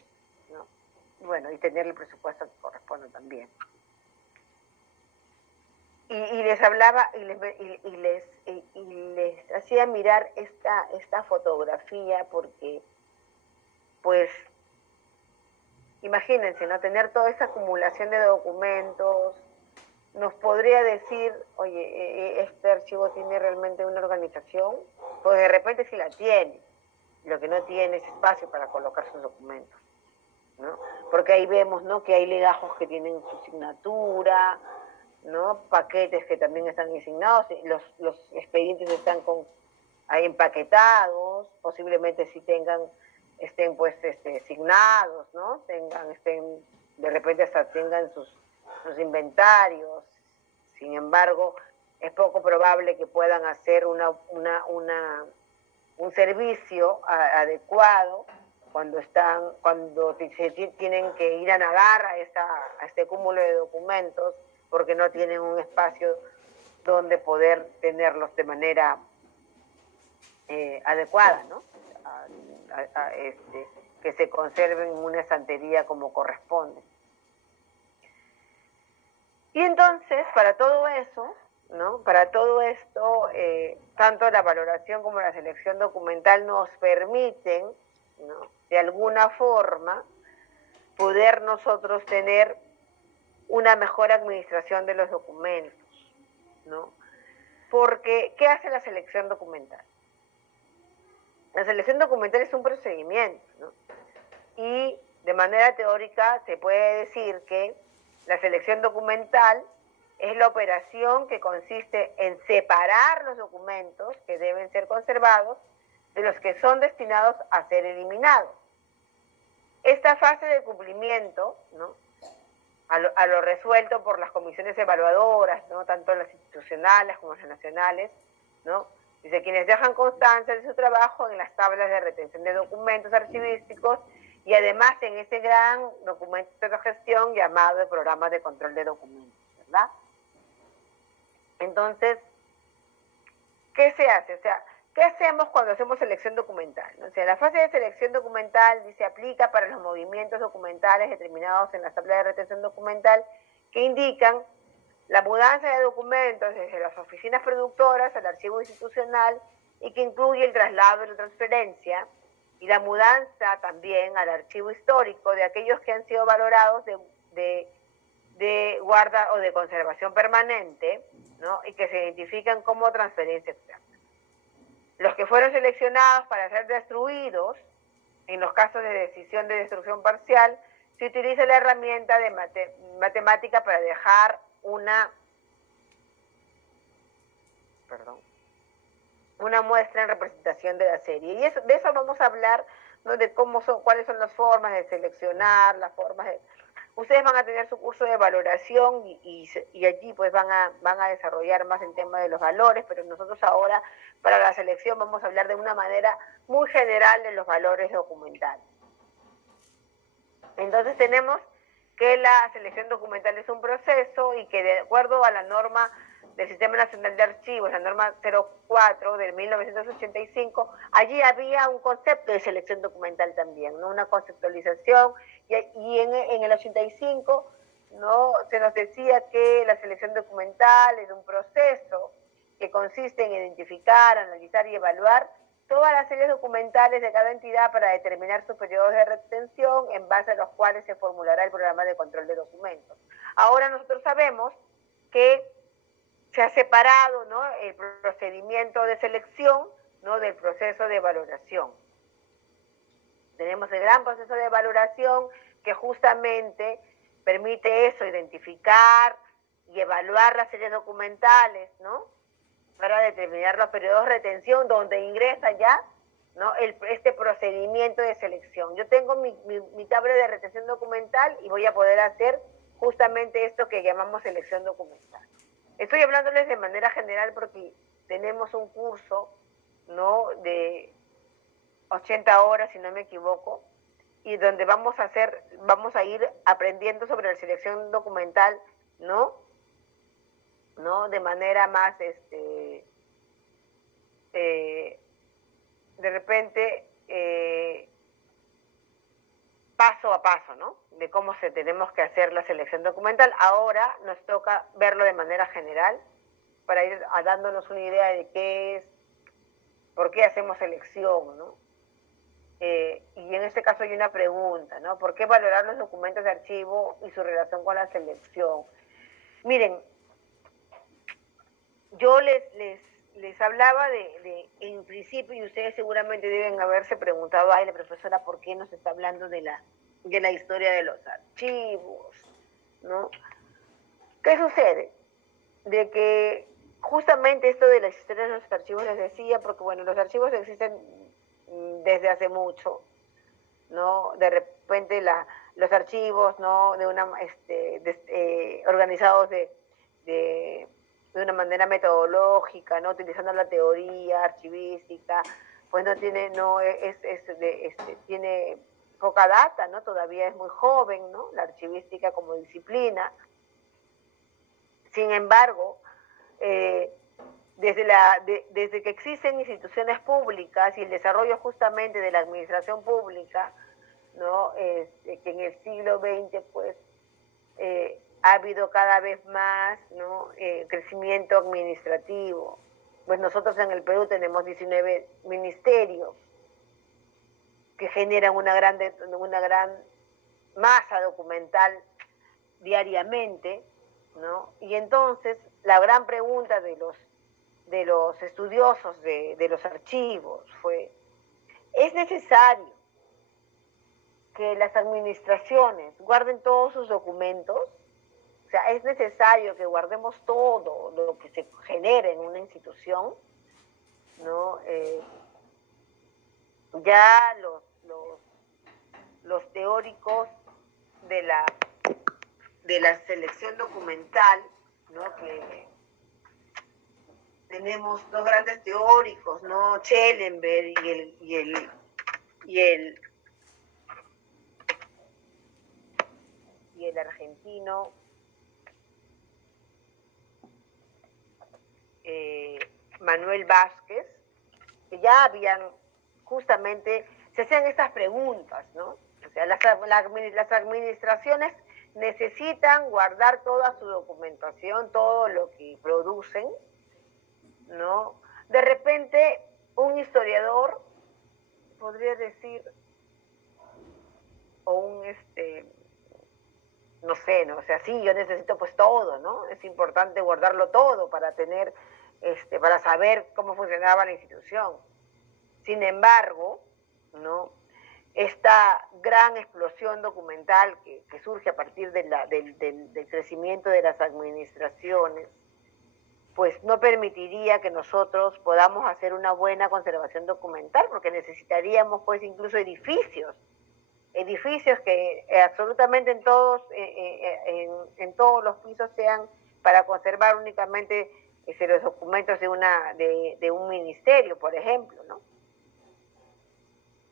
¿no? Bueno, y tener el presupuesto que corresponde también. Y les hablaba y les hacía mirar esta fotografía porque, pues, imagínense, ¿no?, tener toda esa acumulación de documentos, nos podría decir, oye, ¿este archivo tiene realmente una organización? Pues de repente sí la tiene, lo que no tiene es espacio para colocar sus documentos, ¿no? Porque ahí vemos, ¿no?, que hay legajos que tienen su signatura, ¿no?, paquetes que también están asignados, los expedientes están ahí empaquetados, posiblemente sí estén pues signados, ¿no?, de repente hasta tengan sus inventarios. Sin embargo, es poco probable que puedan hacer un servicio adecuado cuando tienen que ir a nadar a este cúmulo de documentos porque no tienen un espacio donde poder tenerlos de manera adecuada, ¿no? Que se conserven en una estantería como corresponde. Y entonces, para todo eso, ¿no?, para todo esto, tanto la valoración como la selección documental nos permiten, ¿no?, de alguna forma, poder nosotros tener una mejor administración de los documentos, ¿no? Porque, ¿qué hace la selección documental? La selección documental es un procedimiento, ¿no? Y de manera teórica se puede decir que la selección documental es la operación que consiste en separar los documentos que deben ser conservados de los que son destinados a ser eliminados. Esta fase de cumplimiento, ¿no?, a lo resuelto por las comisiones evaluadoras, ¿no? Tanto las institucionales como las nacionales, ¿no? Dice, quienes dejan constancia de su trabajo en las tablas de retención de documentos archivísticos y además en ese gran documento de gestión llamado el Programa de Control de Documentos, ¿verdad? Entonces, ¿qué se hace? O sea, ¿qué hacemos cuando hacemos selección documental? O sea, la fase de selección documental dice aplica para los movimientos documentales determinados en las tablas de retención documental que indican la mudanza de documentos desde las oficinas productoras al archivo institucional y que incluye el traslado y la transferencia y la mudanza también al archivo histórico de aquellos que han sido valorados de guarda o de conservación permanente, ¿no? Y que se identifican como transferencia externa. Los que fueron seleccionados para ser destruidos, en los casos de decisión de destrucción parcial, se utiliza la herramienta de matemática para dejar una muestra en representación de la serie. Y de eso vamos a hablar, ¿no? De cuáles son las formas de seleccionar, las formas de... Ustedes van a tener su curso de valoración y allí pues van a desarrollar más el tema de los valores, pero nosotros ahora para la selección vamos a hablar de una manera muy general de los valores documentales. Entonces tenemos que la selección documental es un proceso y que de acuerdo a la norma del Sistema Nacional de Archivos, la norma 04 del 1985, allí había un concepto de selección documental también, ¿no? Una conceptualización, y en el 85, ¿no? Se nos decía que la selección documental es un proceso que consiste en identificar, analizar y evaluar todas las series documentales de cada entidad para determinar sus periodos de retención en base a los cuales se formulará el programa de control de documentos. Ahora nosotros sabemos que se ha separado, ¿no? El procedimiento de selección, ¿no? Del proceso de valoración. Tenemos el gran proceso de valoración que justamente permite eso, identificar y evaluar las series documentales, ¿no? Para determinar los periodos de retención donde ingresa ya, ¿no? Este procedimiento de selección. Yo tengo mi tabla de retención documental y voy a poder hacer justamente esto que llamamos selección documental. Estoy hablándoles de manera general porque tenemos un curso, ¿no? De 80 horas, si no me equivoco, y donde vamos a ir aprendiendo sobre la selección documental, ¿no? De manera más, de repente, paso a paso, ¿no? De cómo tenemos que hacer la selección documental. Ahora nos toca verlo de manera general para ir dándonos una idea de qué es, por qué hacemos selección, ¿no? Y en este caso hay una pregunta, ¿no? ¿Por qué valorar los documentos de archivo y su relación con la selección? Miren, yo les hablaba en principio, y ustedes seguramente deben haberse preguntado, ay, la profesora, ¿por qué nos está hablando de la historia de los archivos? ¿No? ¿Qué sucede? De que justamente esto de la historia de los archivos les decía, porque bueno, los archivos existen desde hace mucho, ¿no? De repente los archivos, ¿no? Organizados de una manera metodológica, ¿no? Utilizando la teoría archivística, pues tiene poca data, ¿no? Todavía es muy joven, ¿no? La archivística como disciplina. Sin embargo, desde que existen instituciones públicas y el desarrollo justamente de la administración pública, ¿no? Que en el siglo XX, pues, ha habido cada vez más, ¿no? Crecimiento administrativo. Pues nosotros en el Perú tenemos 19 ministerios que generan una gran masa documental diariamente, ¿no? Y entonces la gran pregunta de los estudiosos de los archivos fue, ¿es necesario que las administraciones guarden todos sus documentos? O sea, ¿es necesario que guardemos todo lo que se genere en una institución? ¿No? Ya los teóricos de de la selección documental, ¿no? Que tenemos dos grandes teóricos, ¿no? Schellenberg y el argentino Manuel Vázquez, que ya habían justamente, se hacían estas preguntas, ¿no? O sea, las administraciones necesitan guardar toda su documentación, todo lo que producen, ¿no? De repente, un historiador podría decir, o un, no sé, ¿no? O sea, sí, yo necesito pues todo, ¿no? Es importante guardarlo todo para tener, para saber cómo funcionaba la institución. Sin embargo, ¿no? Esta gran explosión documental que surge a partir del crecimiento de las administraciones, pues no permitiría que nosotros podamos hacer una buena conservación documental, porque necesitaríamos pues incluso edificios que absolutamente en todos los pisos sean para conservar únicamente los documentos de un ministerio, por ejemplo, ¿no?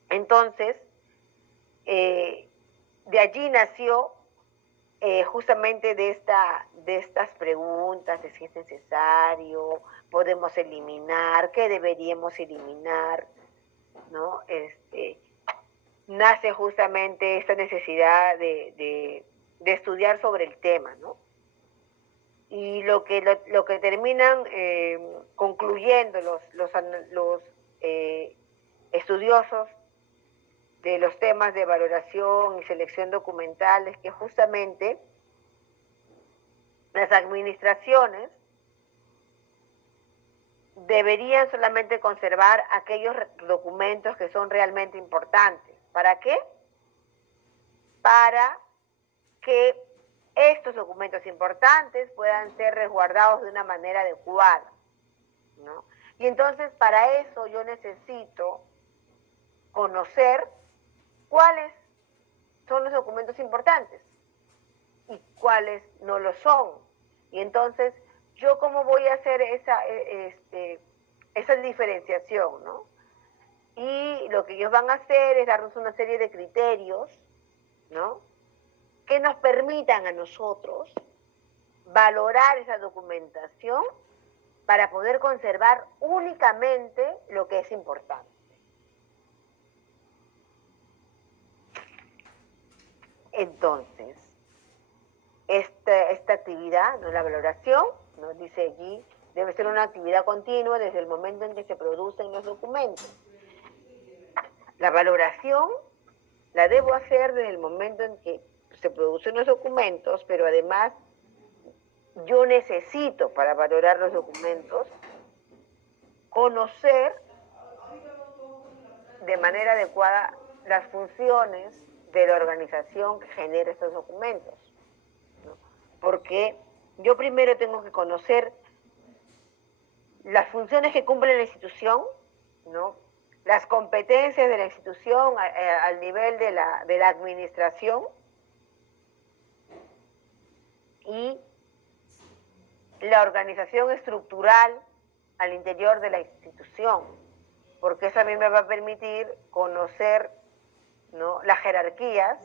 Entonces, de allí nació justamente de estas preguntas de si es necesario, podemos eliminar, qué deberíamos eliminar, ¿no? Nace justamente esta necesidad de estudiar sobre el tema, ¿no? Y lo que terminan concluyendo los estudiosos de los temas de valoración y selección documental es que justamente las administraciones deberían solamente conservar aquellos documentos que son realmente importantes. ¿Para qué? Para que estos documentos importantes puedan ser resguardados de una manera adecuada, ¿no? Y entonces para eso yo necesito conocer cuáles son los documentos importantes y cuáles no lo son. Y entonces, ¿yo cómo voy a hacer esa diferenciación, ¿no? Y lo que ellos van a hacer es darnos una serie de criterios, ¿no? Que nos permitan a nosotros valorar esa documentación para poder conservar únicamente lo que es importante. Entonces, esta actividad, ¿no? La valoración, nos dice allí, debe ser una actividad continua desde el momento en que se producen los documentos. La valoración la debo hacer desde el momento en que se producen los documentos, pero además yo necesito, para valorar los documentos, conocer de manera adecuada las funciones de la organización que genera estos documentos, ¿no? Porque yo primero tengo que conocer las funciones que cumple la institución, ¿no? Las competencias de la institución al nivel de la administración y la organización estructural al interior de la institución, porque eso a mí me va a permitir conocer, ¿no? Las jerarquías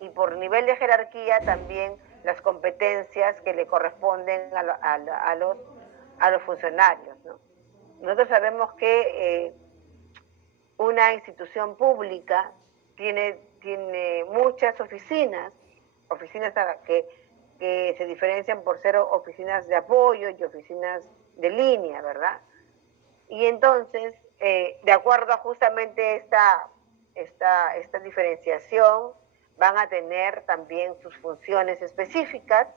y por nivel de jerarquía también las competencias que le corresponden a los funcionarios, ¿no? Nosotros sabemos que una institución pública tiene muchas oficinas que se diferencian por ser oficinas de apoyo y oficinas de línea, ¿verdad? Y entonces, de acuerdo a justamente esta diferenciación, van a tener también sus funciones específicas,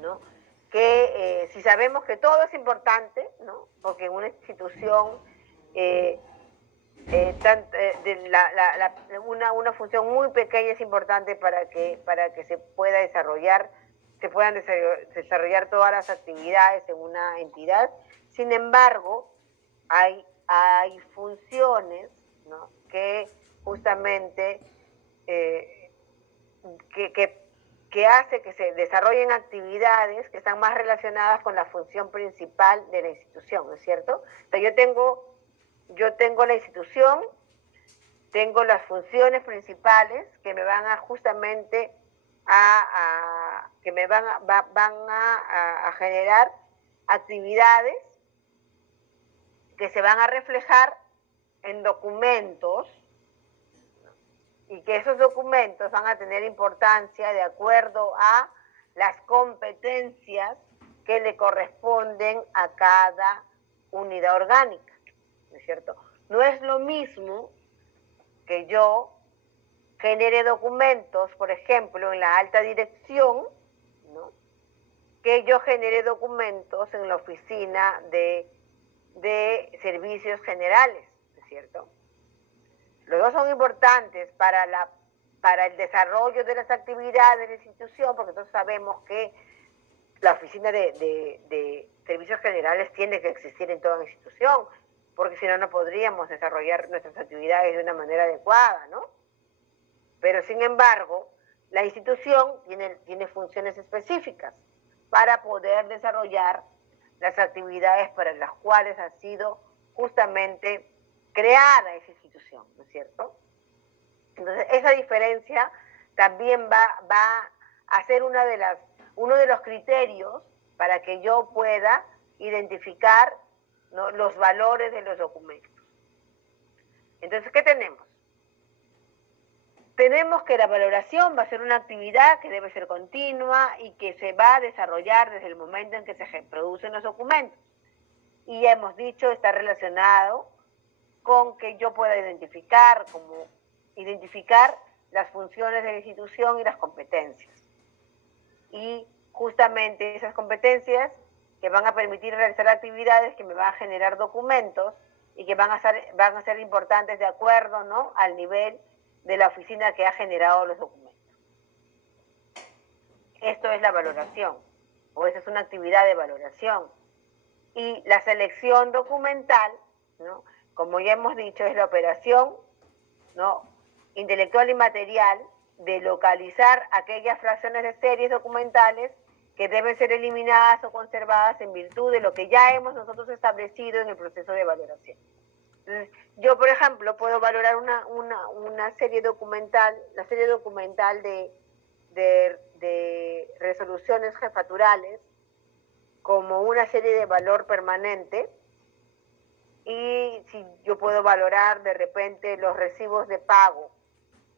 ¿no? Que si sabemos que todo es importante, ¿no? Porque en una institución una función muy pequeña es importante para que se puedan desarrollar todas las actividades en una entidad. Sin embargo, hay funciones, ¿no? Que justamente que que hace que se desarrollen actividades que están más relacionadas con la función principal de la institución, ¿no es cierto? O sea, yo tengo la institución, tengo las funciones principales que me van a justamente que me van a generar actividades que se van a reflejar en documentos y que esos documentos van a tener importancia de acuerdo a las competencias que le corresponden a cada unidad orgánica, ¿no es cierto? No es lo mismo que yo genere documentos, por ejemplo, en la alta dirección, ¿no?, que yo genere documentos en la oficina de servicios generales, ¿no es cierto? Los dos son importantes para el desarrollo de las actividades de la institución, porque nosotros sabemos que la oficina de servicios generales tiene que existir en toda institución, porque si no, no podríamos desarrollar nuestras actividades de una manera adecuada, ¿no? Pero, sin embargo, la institución tiene funciones específicas para poder desarrollar las actividades para las cuales ha sido justamente creada esa institución, ¿no es cierto? Entonces, esa diferencia también va a ser uno de los criterios para que yo pueda identificar, ¿no?, los valores de los documentos. Entonces, ¿qué tenemos? Tenemos que la valoración va a ser una actividad que debe ser continua y que se va a desarrollar desde el momento en que se producen los documentos. Y ya hemos dicho, está relacionado con que yo pueda identificar las funciones de la institución y las competencias. Y justamente esas competencias que van a permitir realizar actividades que me van a generar documentos y que van a ser importantes de acuerdo, ¿no?, al nivel de la oficina que ha generado los documentos. Esto es la valoración, o esa es una actividad de valoración. Y la selección documental, ¿no?, como ya hemos dicho, es la operación, ¿no?, intelectual y material de localizar aquellas fracciones de series documentales que deben ser eliminadas o conservadas en virtud de lo que ya hemos nosotros establecido en el proceso de valoración. Entonces, yo, por ejemplo, puedo valorar una serie documental, la serie documental de resoluciones jefaturales como una serie de valor permanente, y si yo puedo valorar de repente los recibos de pago,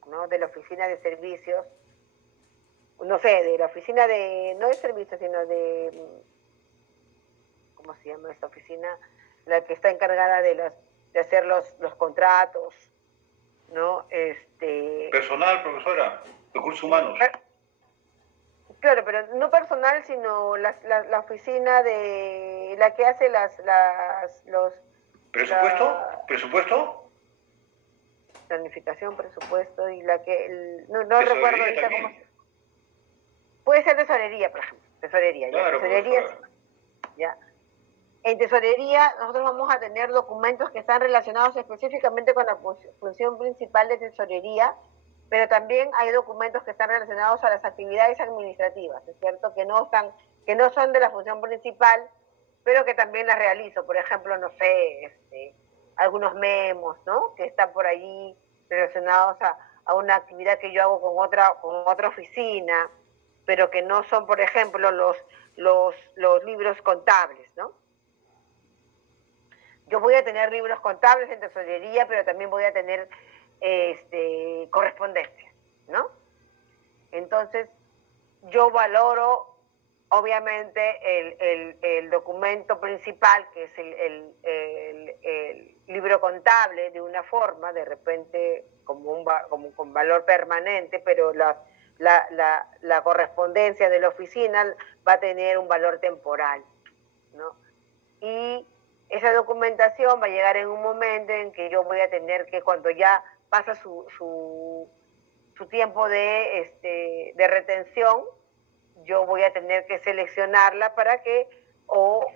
¿no?, de la oficina de servicios, no sé, de la oficina no de servicios, sino de, ¿cómo se llama esta oficina? La que está encargada de hacer los contratos, ¿no? Personal, profesora, recursos humanos. Claro, pero no personal, sino la oficina de la que hace los ¿Presupuesto? Planificación, presupuesto, y la que no recuerdo ahorita cómo. Puede ser tesorería, por ejemplo. Tesorería, claro, ya. Tesorería, ya. En tesorería nosotros vamos a tener documentos que están relacionados específicamente con la función principal de tesorería, pero también hay documentos que están relacionados a las actividades administrativas, ¿es cierto? Que no son de la función principal, pero que también las realizo. Por ejemplo, no sé, algunos memos, ¿no?, que están por allí relacionados a una actividad que yo hago con otra oficina, pero que no son, por ejemplo, los libros contables, ¿no? Yo voy a tener libros contables en tesorería, pero también voy a tener correspondencia, ¿no? Entonces, yo valoro, obviamente, el documento principal, que es el libro contable, de una forma, de repente, como con valor permanente, pero la correspondencia de la oficina va a tener un valor temporal, ¿no? Y esa documentación va a llegar en un momento en que yo voy a tener que, cuando ya pasa su tiempo de retención, yo voy a tener que seleccionarla para que o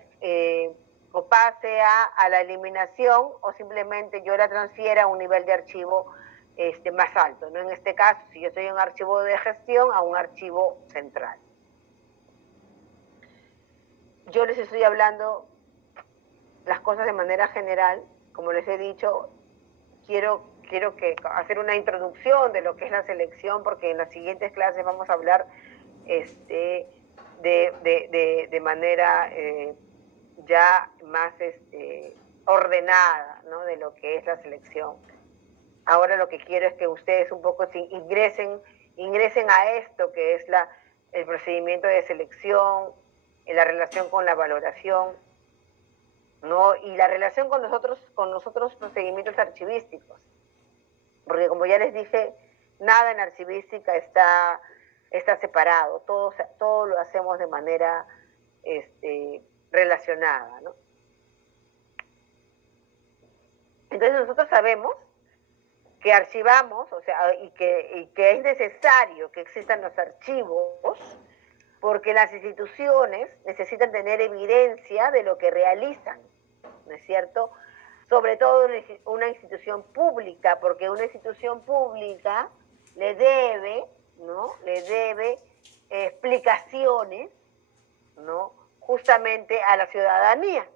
pase a la eliminación, o simplemente yo la transfiera a un nivel de archivo más alto, ¿no? En este caso, si yo soy un archivo de gestión, a un archivo central. Yo les estoy hablando las cosas de manera general, como les he dicho, quiero hacer una introducción de lo que es la selección, porque en las siguientes clases vamos a hablar de manera ya más ordenada, ¿no? De lo que es la selección. Ahora lo que quiero es que ustedes un poco ingresen a esto que es el procedimiento de selección, en la relación con la valoración, ¿no? Y la relación con los otros procedimientos archivísticos. Porque como ya les dije, nada en archivística está separado, todo lo hacemos de manera relacionada, ¿no? Entonces nosotros sabemos que archivamos, o sea, y que es necesario que existan los archivos, porque las instituciones necesitan tener evidencia de lo que realizan, ¿no es cierto? Sobre todo una institución pública, porque una institución pública le debe, ¿no? Le debe explicaciones, ¿no? Justamente a la ciudadanía.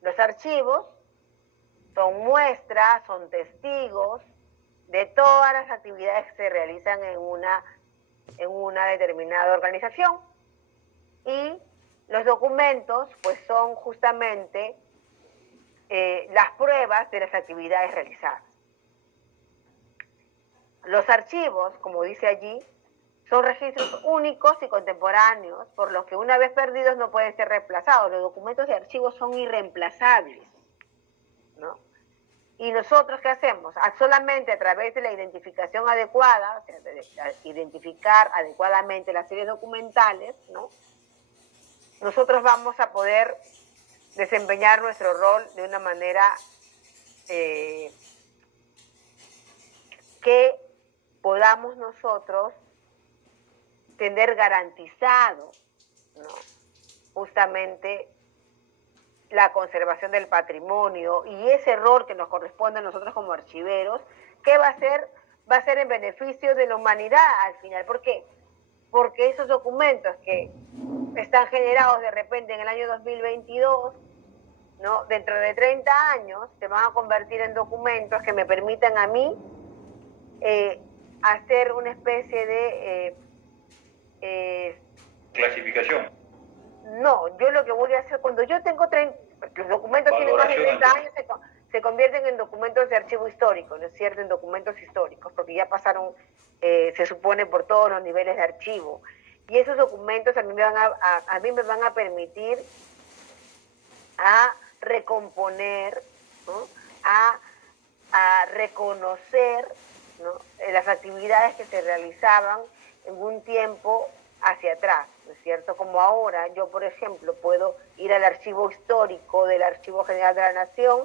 Los archivos son muestras, son testigos de todas las actividades que se realizan en una determinada organización. Y los documentos, pues, son justamente las pruebas de las actividades realizadas. Los archivos, como dice allí, son registros únicos y contemporáneos, por los que una vez perdidos no pueden ser reemplazados. Los documentos de archivos son irreemplazables, ¿no? ¿Y nosotros qué hacemos? Solamente a través de la identificación adecuada, o sea, de identificar adecuadamente las series documentales, ¿no? Nosotros vamos a poder desempeñar nuestro rol de una manera que podamos nosotros tener garantizado, ¿no? Justamente la conservación del patrimonio y ese rol que nos corresponde a nosotros como archiveros, que va a ser en beneficio de la humanidad al final. ¿Por qué? Porque esos documentos que están generados de repente en el año 2022, ¿no? Dentro de 30 años se van a convertir en documentos que me permitan a mí hacer una especie de clasificación. No, yo lo que voy a hacer cuando yo tengo los documentos tienen más de 30 años, se convierten en documentos de archivo histórico, ¿no es cierto? En documentos históricos, porque ya pasaron, se supone, por todos los niveles de archivo. Y esos documentos a mí me van a permitir a recomponer, ¿no? a reconocer, ¿no? Las actividades que se realizaban en un tiempo hacia atrás, ¿no es cierto? Como ahora, yo, por ejemplo, puedo ir al archivo histórico del Archivo General de la Nación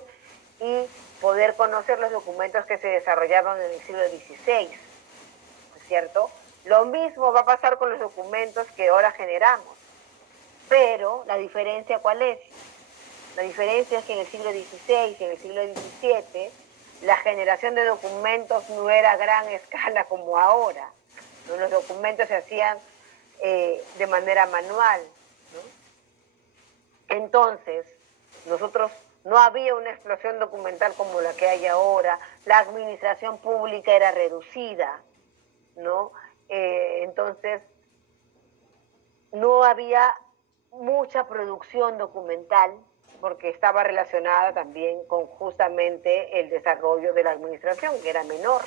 y poder conocer los documentos que se desarrollaban en el siglo XVI, ¿no es cierto? Lo mismo va a pasar con los documentos que ahora generamos, pero la diferencia, ¿cuál es? La diferencia es que en el siglo XVI y en el siglo XVII la generación de documentos no era a gran escala como ahora, ¿no? Los documentos se hacían de manera manual, ¿no? Entonces, nosotros no había una explosión documental como la que hay ahora, la administración pública era reducida, ¿no? Entonces, no había mucha producción documental porque estaba relacionada también con justamente el desarrollo de la administración, que era menor.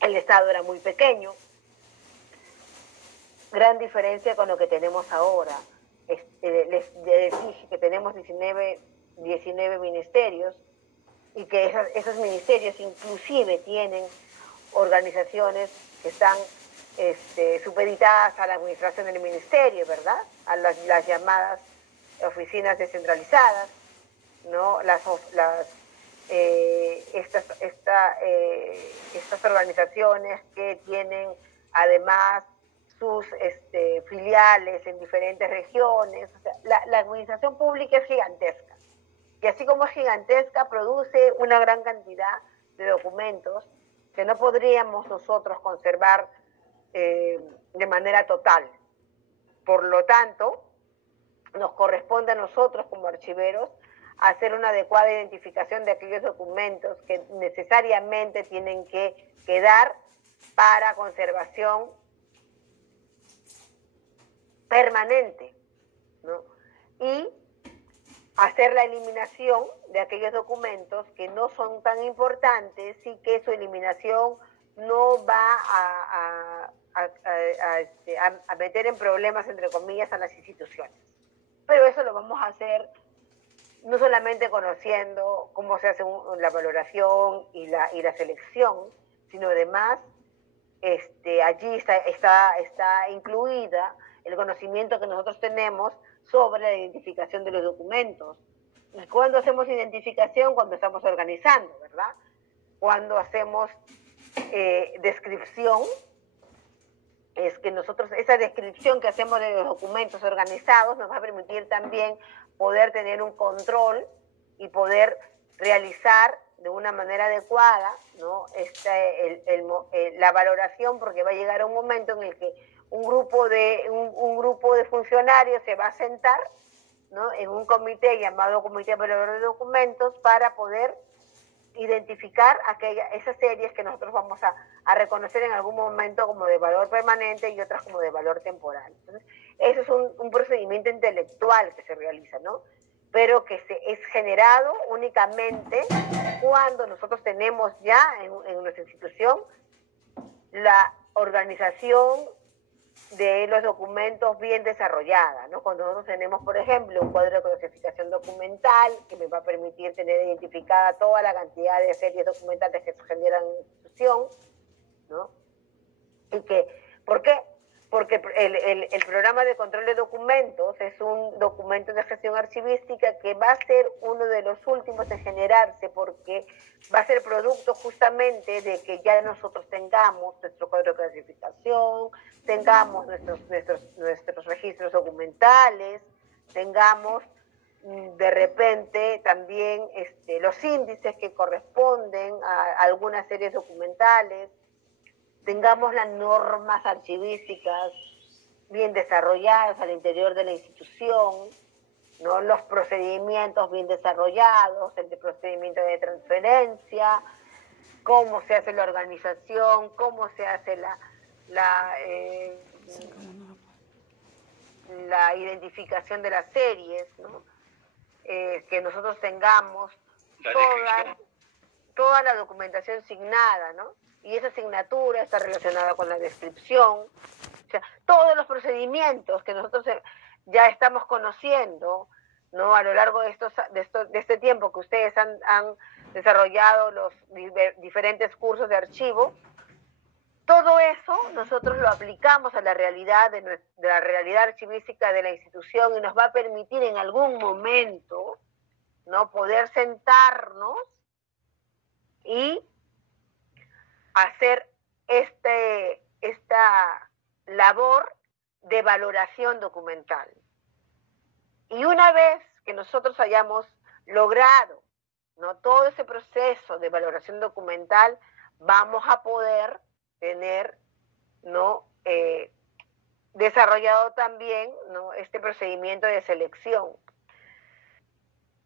El Estado era muy pequeño. Gran diferencia con lo que tenemos ahora. Les dije que tenemos 19 ministerios y que esos ministerios inclusive tienen organizaciones que están supeditadas a la administración del ministerio, ¿verdad? A las llamadas oficinas descentralizadas, ¿no? Estas organizaciones que tienen además sus filiales en diferentes regiones. O sea, la administración pública es gigantesca. Y así como es gigantesca, produce una gran cantidad de documentos que no podríamos nosotros conservar de manera total. Por lo tanto, nos corresponde a nosotros como archiveros hacer una adecuada identificación de aquellos documentos que necesariamente tienen que quedar para conservación permanente, ¿no? Y hacer la eliminación de aquellos documentos que no son tan importantes y que su eliminación no va a meter en problemas, entre comillas, a las instituciones. Pero eso lo vamos a hacer no solamente conociendo cómo se hace la valoración y la selección, sino además allí está incluida el conocimiento que nosotros tenemos sobre la identificación de los documentos. ¿Y cuándo hacemos identificación? Cuando estamos organizando, ¿verdad? Cuando hacemos descripción, es que nosotros, esa descripción que hacemos de los documentos organizados nos va a permitir también poder tener un control y poder realizar de una manera adecuada, ¿no? La valoración, porque va a llegar un momento en el que un grupo de funcionarios se va a sentar, ¿no?, en un comité llamado Comité de Valoración de Documentos para poder identificar esas series que nosotros vamos a reconocer en algún momento como de valor permanente y otras como de valor temporal. Entonces, eso es un procedimiento intelectual que se realiza, ¿no? Pero que es generado únicamente cuando nosotros tenemos ya en nuestra institución la organización de los documentos bien desarrollada, ¿no? Cuando nosotros tenemos, por ejemplo, un cuadro de clasificación documental que me va a permitir tener identificada toda la cantidad de series documentales que se generan en la institución, ¿no? Y ¿por qué? Porque el programa de control de documentos es un documento de gestión archivística que va a ser uno de los últimos en generarse, porque va a ser producto justamente de que ya nosotros tengamos nuestro cuadro de clasificación, tengamos nuestros registros documentales, tengamos de repente también los índices que corresponden a algunas series documentales, tengamos las normas archivísticas bien desarrolladas al interior de la institución, ¿no? Los procedimientos bien desarrollados, el procedimiento de transferencia, cómo se hace la organización, cómo se hace la identificación de las series, ¿no? Que nosotros tengamos toda la documentación signada, ¿no? Y esa asignatura está relacionada con la descripción. O sea, todos los procedimientos que nosotros ya estamos conociendo, ¿no?, a lo largo de este tiempo que ustedes han desarrollado los diferentes cursos de archivo, todo eso nosotros lo aplicamos a la realidad de la realidad archivística de la institución y nos va a permitir en algún momento, ¿no?, poder sentarnos y hacer esta labor de valoración documental. Y una vez que nosotros hayamos logrado, ¿no?, todo ese proceso de valoración documental, vamos a poder tener, ¿no?, desarrollado también, ¿no?, este procedimiento de selección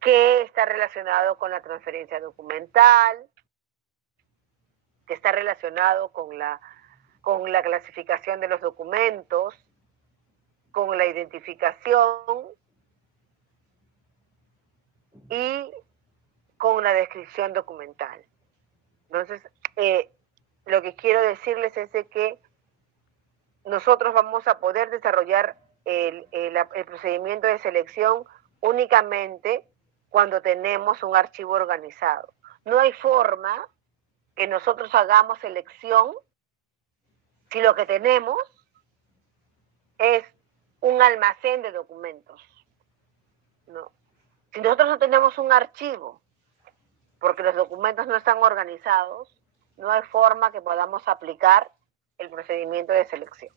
que está relacionado con la transferencia documental, que está relacionado con la clasificación de los documentos, con la identificación y con la descripción documental. Entonces, lo que quiero decirles es de que nosotros vamos a poder desarrollar el procedimiento de selección únicamente cuando tenemos un archivo organizado. No hay forma que nosotros hagamos selección si lo que tenemos es un almacén de documentos, ¿no? Si nosotros no tenemos un archivo, porque los documentos no están organizados, no hay forma que podamos aplicar el procedimiento de selección,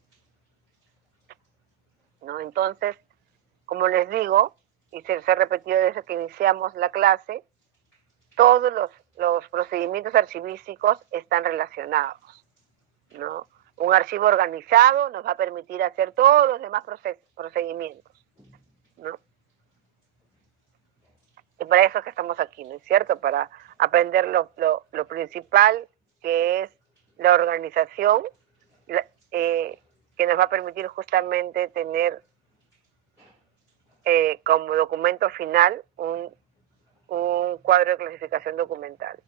¿no? Entonces, como les digo, y se ha repetido desde que iniciamos la clase, todos los procedimientos archivísticos están relacionados, ¿no? Un archivo organizado nos va a permitir hacer todos los demás procedimientos, ¿no? Y para eso es que estamos aquí, ¿no es cierto? Para aprender lo principal, que es la organización, que nos va a permitir justamente tener como documento final un cuadro de clasificación documental.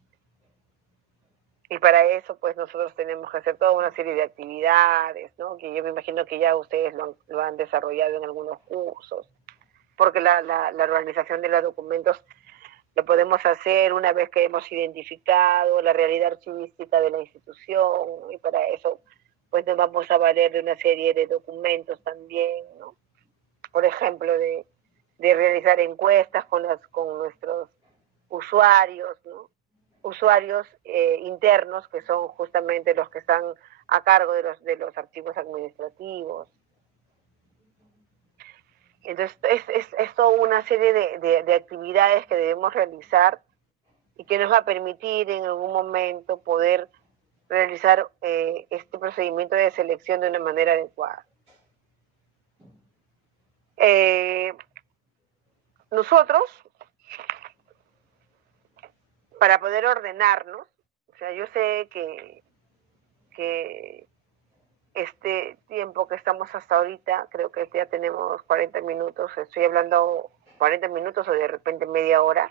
Y para eso, pues, nosotros tenemos que hacer toda una serie de actividades, ¿no? Que yo me imagino que ya ustedes lo han desarrollado en algunos cursos, porque la organización de los documentos lo podemos hacer una vez que hemos identificado la realidad archivística de la institución, y para eso, pues, nos vamos a valer de una serie de documentos también, ¿no? Por ejemplo, de realizar encuestas con nuestros usuarios, ¿no? Usuarios internos, que son justamente los que están a cargo de los archivos administrativos. Entonces, es toda una serie de actividades que debemos realizar y que nos va a permitir en algún momento poder realizar este procedimiento de selección de una manera adecuada. Nosotros, para poder ordenarnos, o sea, yo sé que este tiempo que estamos hasta ahorita, creo que ya tenemos 40 minutos, estoy hablando 40 minutos o de repente media hora.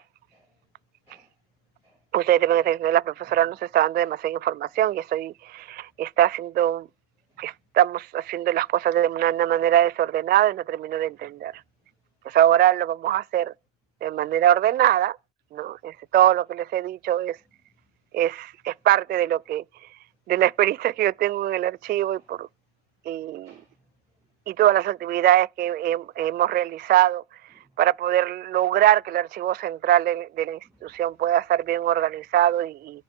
Ustedes deben estar diciendo, la profesora nos está dando demasiada información y estamos haciendo las cosas de una manera desordenada y no termino de entender. Pues ahora lo vamos a hacer de manera ordenada, ¿no? Todo lo que les he dicho es parte de la experiencia que yo tengo en el archivo y todas las actividades que hemos realizado para poder lograr que el archivo central de la institución pueda estar bien organizado, y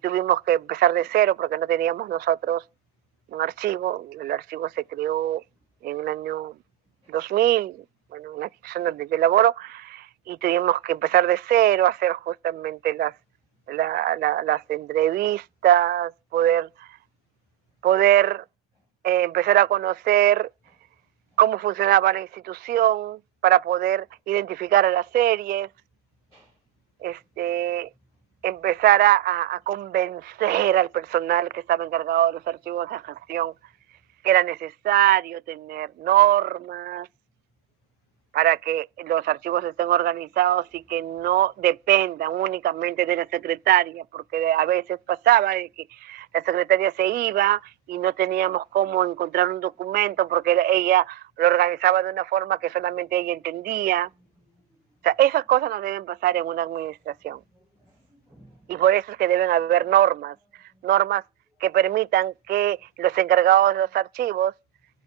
tuvimos que empezar de cero porque no teníamos nosotros un archivo. El archivo se creó en el año 2000, bueno, en la institución donde yo laboro, y tuvimos que empezar de cero, hacer justamente las entrevistas, poder empezar a conocer cómo funcionaba la institución para poder identificar a las series, empezar a convencer al personal que estaba encargado de los archivos de gestión que era necesario tener normas para que los archivos estén organizados y que no dependan únicamente de la secretaria, porque a veces pasaba de que la secretaria se iba y no teníamos cómo encontrar un documento porque ella lo organizaba de una forma que solamente ella entendía. O sea, esas cosas no deben pasar en una administración. Y por eso es que deben haber normas que permitan que los encargados de los archivos,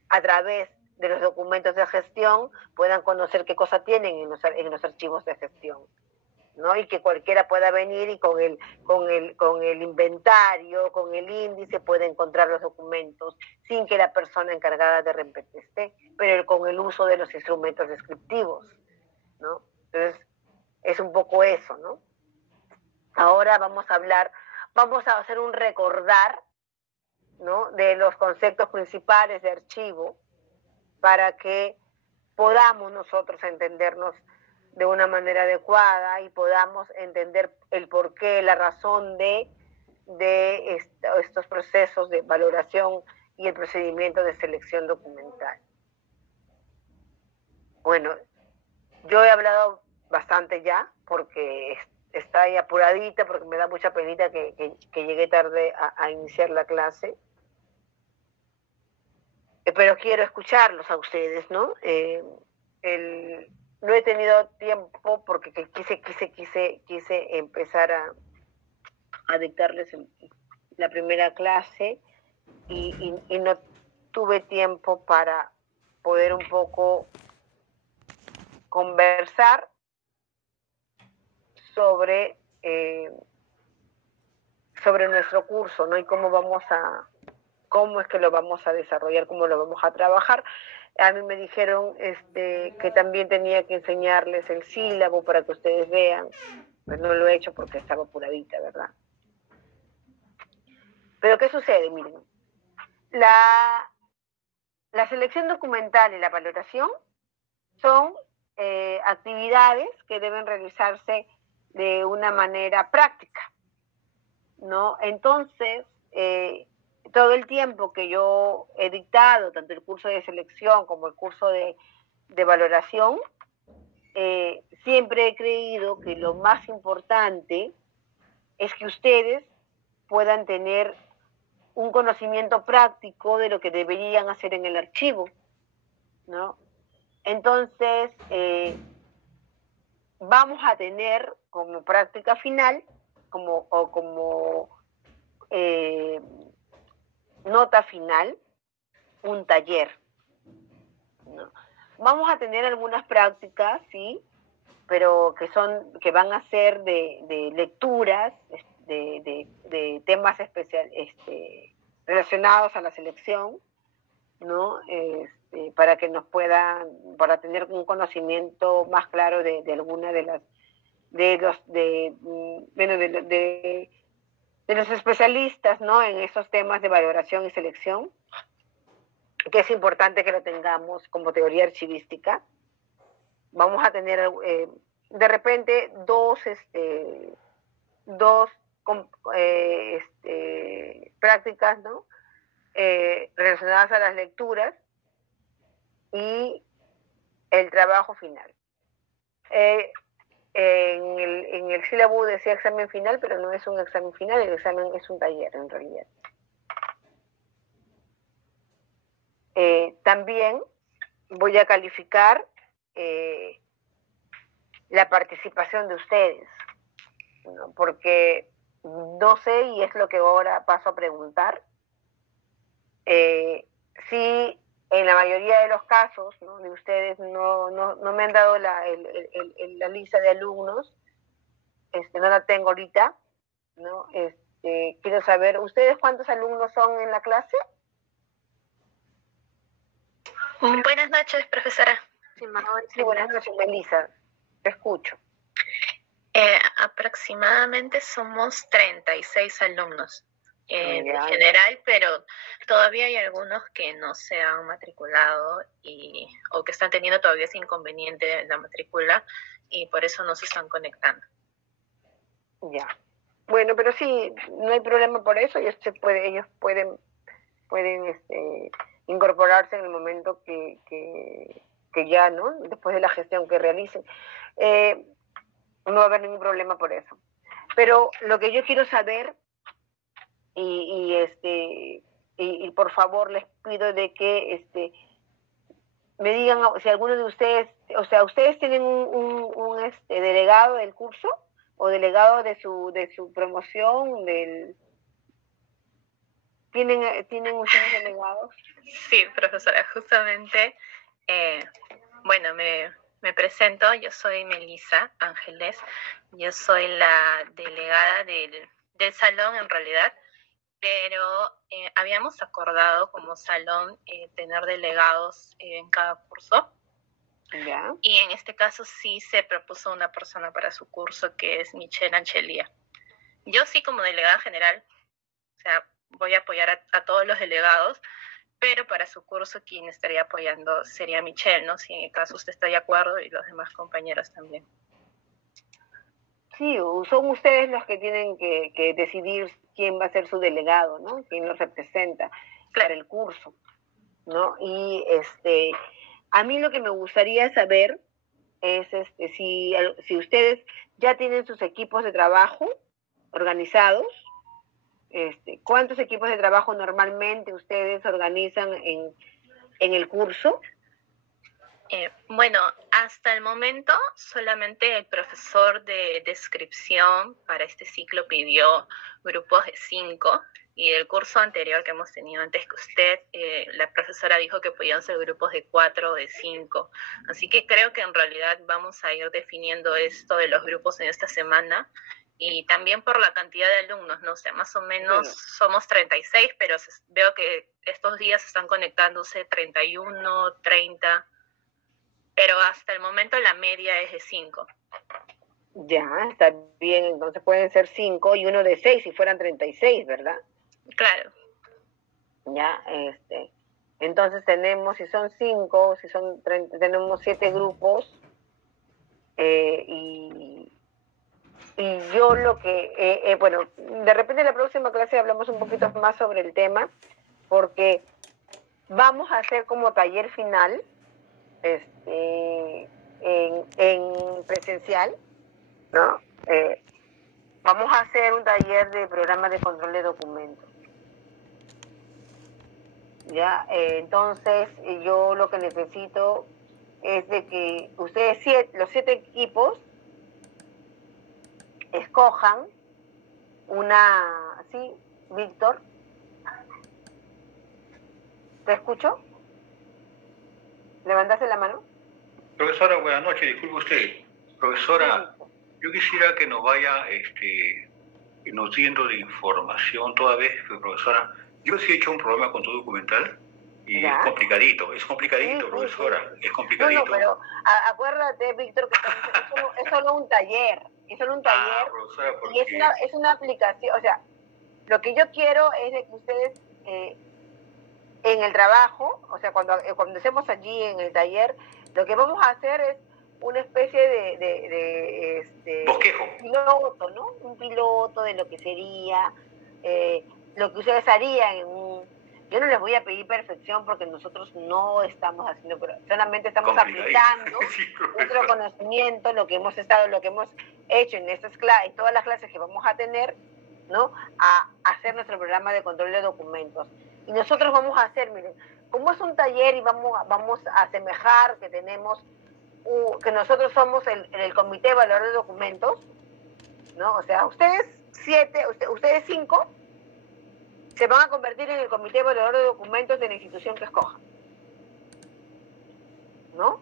a través de los documentos de gestión, puedan conocer qué cosa tienen en los archivos de gestión, ¿no? Y que cualquiera pueda venir y con el inventario, con el índice, pueda encontrar los documentos sin que la persona encargada de repente esté, pero con el uso de los instrumentos descriptivos, ¿no? Entonces, es un poco eso, ¿no? Ahora vamos a hacer un recordar, ¿no?, de los conceptos principales de archivo, para que podamos nosotros entendernos de una manera adecuada y podamos entender el porqué, la razón de estos procesos de valoración y el procedimiento de selección documental. Bueno, yo he hablado bastante ya porque está ahí apuradita, porque me da mucha penita que llegué tarde a iniciar la clase. Pero quiero escucharlos a ustedes, ¿no? No he tenido tiempo porque quise empezar a dictarles la primera clase y no tuve tiempo para poder un poco conversar sobre nuestro curso, ¿no? Y cómo es que lo vamos a desarrollar, cómo lo vamos a trabajar. A mí me dijeron que también tenía que enseñarles el sílabo para que ustedes vean Pues no lo he hecho porque estaba apuradita, ¿verdad? Pero ¿qué sucede? Miren, la selección documental y la valoración son actividades que deben realizarse de una manera práctica, ¿no? Entonces, todo el tiempo que yo he dictado, tanto el curso de selección como el curso de valoración, siempre he creído que lo más importante es que ustedes puedan tener un conocimiento práctico de lo que deberían hacer en el archivo, ¿no? Entonces, vamos a tener como práctica final, como nota final, un taller, ¿no? Vamos a tener algunas prácticas, sí, pero que van a ser de lecturas, de temas relacionados a la selección, ¿no? Para que nos puedan, para tener un conocimiento más claro de alguna de los especialistas, ¿no? En esos temas de valoración y selección, que es importante que lo tengamos como teoría archivística. Vamos a tener de repente dos prácticas, ¿no? Relacionadas a las lecturas y el trabajo final. En el sílabo decía examen final, pero no es un examen final, el examen es un taller en realidad. También voy a calificar la participación de ustedes, ¿no? Porque no sé, y es lo que ahora paso a preguntar, si en la mayoría de los casos, ¿no?, de ustedes no me han dado la lista de alumnos, no la tengo ahorita, ¿no? Quiero saber, ¿ustedes cuántos alumnos son en la clase? Buenas noches, profesora. Sí, buenas noches, Melissa. Te escucho. Aproximadamente somos 36 alumnos en Ya. general, pero todavía hay algunos que no se han matriculado o que están teniendo todavía ese inconveniente en la matrícula y por eso no se están conectando. Ya. Bueno, pero sí, no hay problema por eso, ellos pueden incorporarse en el momento que ya, ¿no? Después de la gestión que realicen. No va a haber ningún problema por eso. Pero lo que yo quiero saber, y por favor les pido de que me digan si alguno de ustedes, o sea, ¿ustedes tienen un delegado del curso o delegado de su promoción? ¿Tienen ustedes delegados? Sí, profesora, justamente, bueno, me presento, yo soy Melissa Ángeles, yo soy la delegada del salón en realidad, pero habíamos acordado como salón tener delegados en cada curso. ¿Ya? Y en este caso sí se propuso una persona para su curso que es Michelle Anchelia. Yo sí como delegada general, o sea, voy a apoyar a todos los delegados, pero para su curso quien estaría apoyando sería Michelle, ¿no? Si en el caso usted está de acuerdo y los demás compañeros también. Sí, son ustedes los que tienen que decidir quién va a ser su delegado, ¿no? Quién los representa para el curso, ¿no? Y a mí lo que me gustaría saber es si ustedes ya tienen sus equipos de trabajo organizados. ¿Cuántos equipos de trabajo normalmente ustedes organizan en el curso? Bueno, hasta el momento solamente el profesor de descripción para este ciclo pidió grupos de 5 y el curso anterior que hemos tenido antes que usted, la profesora dijo que podían ser grupos de 4 o de 5. Así que creo que en realidad vamos a ir definiendo esto de los grupos en esta semana y también por la cantidad de alumnos, no sé, más o menos somos 36, pero veo que estos días están conectándose 31, 30, pero hasta el momento la media es de 5. Ya, está bien, entonces pueden ser 5 y uno de 6 si fueran 36, ¿verdad? Claro. Ya, entonces tenemos, si son 5, si son 30, tenemos 7 grupos, y yo lo que, bueno, de repente en la próxima clase hablamos un poquito más sobre el tema, porque vamos a hacer como taller final, en presencial, ¿no? Vamos a hacer un taller de programa de control de documentos. Ya, entonces yo lo que necesito es de que ustedes, los 7 equipos, escojan una, ¿sí, Víctor? ¿Te escucho? ¿Levantaste la mano? Profesora, buenas noches, disculpe usted. Profesora, Sí. yo quisiera que nos vaya nos diendo de información toda vez, profesora. Yo sí he hecho un programa con tu documental y ¿Ya? es complicadito, Sí, profesora, sí. es complicadito. No, pero acuérdate, Víctor, que es solo un taller, Profesora, porque... y es una aplicación, o sea, lo que yo quiero es de que ustedes en el trabajo, o sea, cuando estemos allí en el taller, lo que vamos a hacer es una especie de bosquejo. Piloto, ¿no? Un piloto de lo que sería, lo que ustedes harían en un... Yo no les voy a pedir perfección porque nosotros no estamos haciendo, solamente estamos aplicando nuestro conocimiento, lo que hemos hecho en estas clases, en todas las clases que vamos a tener, ¿no? A hacer nuestro programa de control de documentos. Y nosotros vamos a hacer, miren, como es un taller y vamos a asemejar que tenemos, que nosotros somos el comité de evaluador de documentos, ¿no? O sea, ustedes 5 se van a convertir en el comité evaluador de documentos de la institución que escojan, ¿no?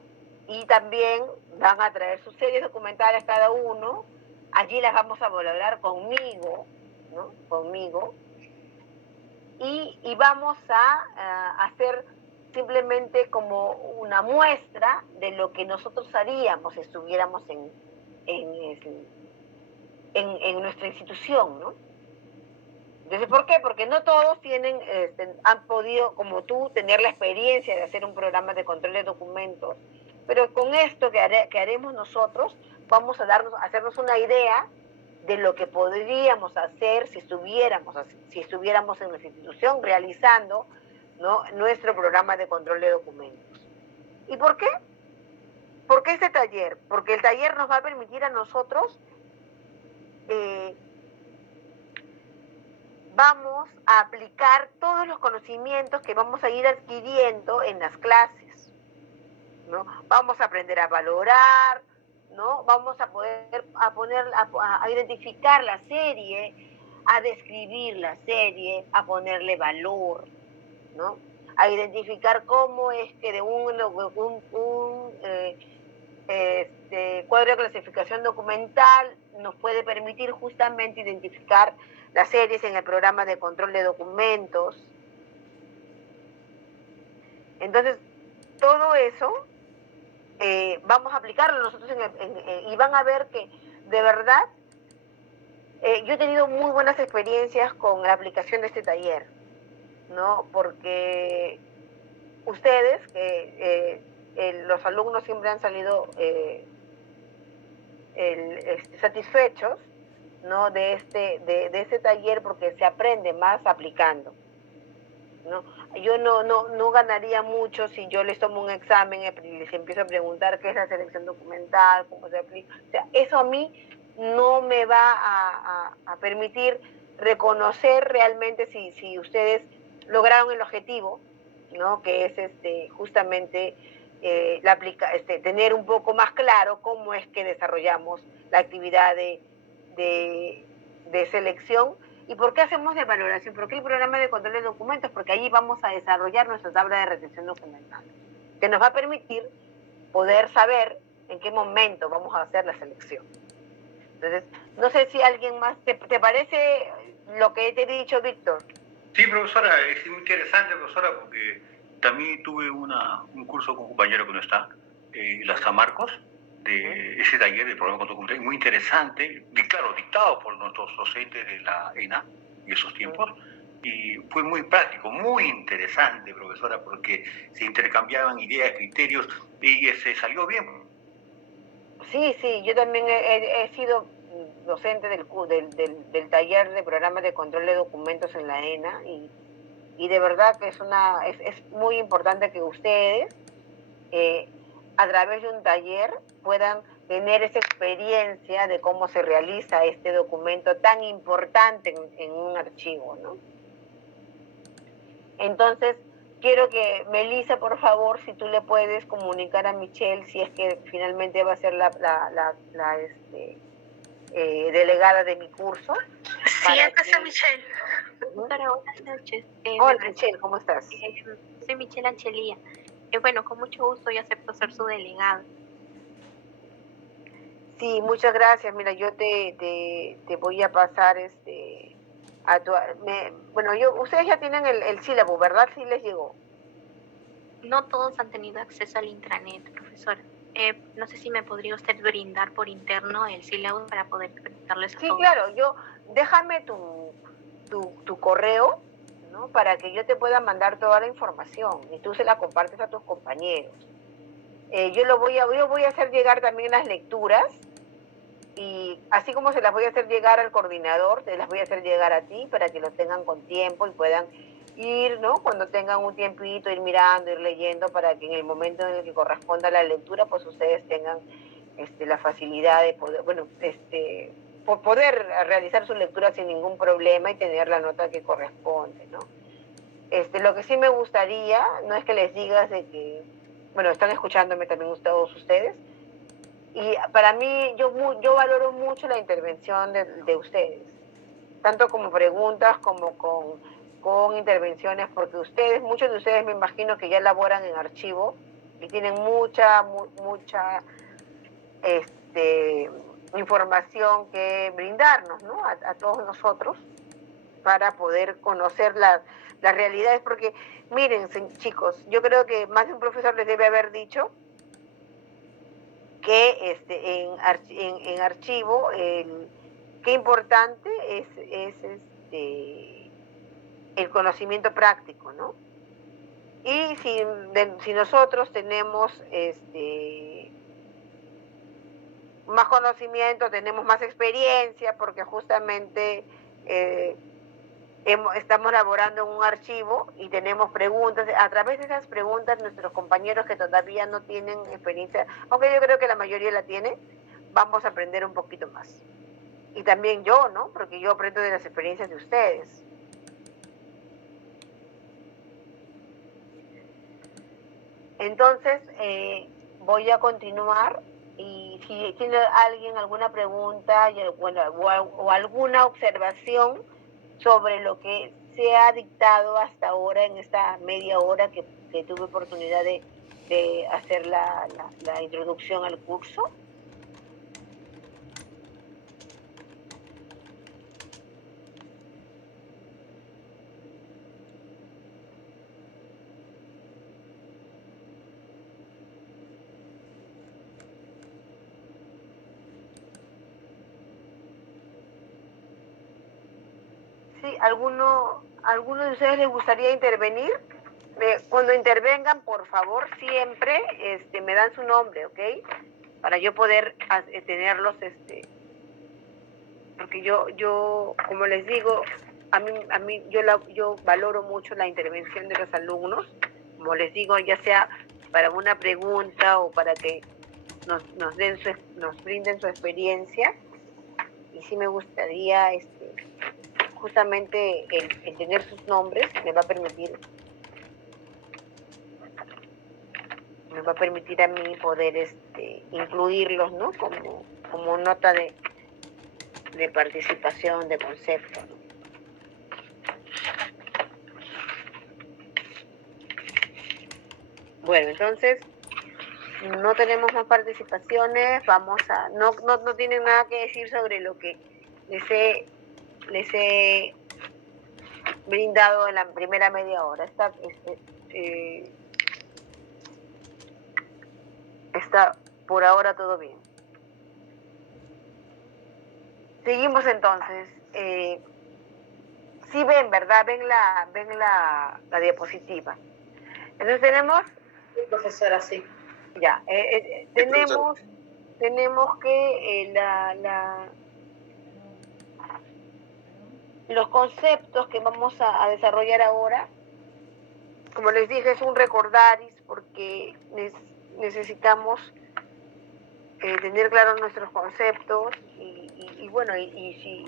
Y también van a traer sus series documentales cada uno, allí las vamos a valorar conmigo, ¿no? Conmigo, y vamos a hacer simplemente como una muestra de lo que nosotros haríamos si estuviéramos en nuestra institución, ¿no? Entonces, ¿por qué? Porque no todos han podido, como tú, tener la experiencia de hacer un programa de control de documentos. Pero con esto que haremos nosotros, vamos a hacernos una idea de lo que podríamos hacer si estuviéramos en nuestra institución realizando, ¿no?, nuestro programa de control de documentos. ¿Y por qué? ¿Por qué este taller? Porque el taller nos va a permitir a nosotros vamos a aplicar todos los conocimientos que vamos a ir adquiriendo en las clases, ¿no? Vamos a aprender a valorar, ¿no? Vamos a poder a identificar la serie, a describir la serie, a ponerle valor, ¿no? A identificar cómo es que de un cuadro de clasificación documental nos puede permitir justamente identificar las series en el programa de control de documentos. Entonces, todo eso vamos a aplicarlo nosotros y van a ver que de verdad yo he tenido muy buenas experiencias con la aplicación de este taller, ¿no? Porque ustedes, los alumnos siempre han salido satisfechos, ¿no?, de este taller, porque se aprende más aplicando, ¿no? Yo no ganaría mucho si yo les tomo un examen y les empiezo a preguntar qué es la selección documental, cómo se aplica. O sea, eso a mí no me va a permitir reconocer realmente si ustedes lograron el objetivo, ¿no?, que es justamente tener un poco más claro cómo es que desarrollamos la actividad de selección. ¿Y por qué hacemos de valoración? ¿Por qué el programa de control de documentos? Porque allí vamos a desarrollar nuestra tabla de retención documental, que nos va a permitir poder saber en qué momento vamos a hacer la selección. Entonces, no sé si alguien más, ¿te parece lo que te he dicho, Víctor? Sí, profesora, es muy interesante, profesora, porque también tuve un curso con un compañero que no está, la San Marcos, de ese taller de programa con documental, muy interesante, y claro, dictado por nuestros docentes de la ENA en esos tiempos, y fue muy práctico, muy interesante, profesora, porque se intercambiaban ideas, criterios, y se salió bien. Sí, sí, yo también he sido docente del taller de programas de control de documentos en la ENA, y de verdad que es muy importante que ustedes, a través de un taller, puedan tener esa experiencia de cómo se realiza este documento tan importante en un archivo, ¿no? Entonces, quiero que Melissa, por favor, si tú le puedes comunicar a Michelle si es que finalmente va a ser la delegada de mi curso. Sí, acá está Michelle. Doctora, buenas noches. Hola, Michelle, ¿cómo estás? Soy Michelle Anchelía. Bueno, con mucho gusto yo acepto ser su delegada. Sí, muchas gracias. Mira, yo te voy a pasar ustedes ya tienen el sílabo, ¿verdad? Sí les llegó. No todos han tenido acceso al intranet, profesora. No sé si me podría usted brindar por interno el sílabo para poder presentarles a todos. Sí, claro. Déjame tu correo, ¿no? Para que yo te pueda mandar toda la información y tú se la compartes a tus compañeros. Yo voy a hacer llegar también las lecturas, y así como se las voy a hacer llegar al coordinador, te las voy a hacer llegar a ti para que lo tengan con tiempo y puedan ir, ¿no? Cuando tengan un tiempito, ir mirando, ir leyendo, para que en el momento en el que corresponda la lectura, pues ustedes tengan la facilidad de poder, poder realizar su lectura sin ningún problema y tener la nota que corresponde, ¿no? Lo que sí me gustaría, no es que les digas de que, bueno, están escuchándome también todos ustedes, y para mí, yo valoro mucho la intervención de ustedes, tanto como preguntas como con intervenciones, porque muchos de ustedes me imagino que ya laboran en archivo y tienen mucha información que brindarnos, ¿no? A todos nosotros, para poder conocer las realidades, porque miren, chicos, yo creo que más de un profesor les debe haber dicho que en archivo qué importante es el conocimiento práctico, ¿no? Y si nosotros tenemos más conocimiento, tenemos más experiencia, porque justamente estamos elaborando un archivo y tenemos preguntas. A través de esas preguntas, nuestros compañeros que todavía no tienen experiencia, aunque yo creo que la mayoría la tiene, vamos a aprender un poquito más. Y también yo, ¿no? Porque yo aprendo de las experiencias de ustedes. Entonces, voy a continuar, y si tiene alguien alguna pregunta o alguna observación sobre lo que se ha dictado hasta ahora en esta media hora que tuve oportunidad de hacer la introducción al curso. Sí, ¿alguno de ustedes les gustaría intervenir? Cuando intervengan, por favor, siempre me dan su nombre, ¿ok? Para yo poder tenerlos, porque yo como les digo, yo valoro mucho la intervención de los alumnos, como les digo, ya sea para una pregunta o para que nos brinden su experiencia. Y sí me gustaría justamente el tener sus nombres me va a permitir a mí poder incluirlos, ¿no? Como nota de participación, de concepto, ¿no? Bueno, entonces no tenemos más participaciones, no tienen nada que decir sobre lo que les he brindado en la primera media hora. Por ahora todo bien. Seguimos entonces. Sí ven, ¿verdad? Ven la diapositiva. Entonces tenemos... Sí, profesora, sí. Ya, tenemos que los conceptos que vamos a desarrollar ahora, como les dije, es un recordaris porque necesitamos tener claros nuestros conceptos y bueno, y si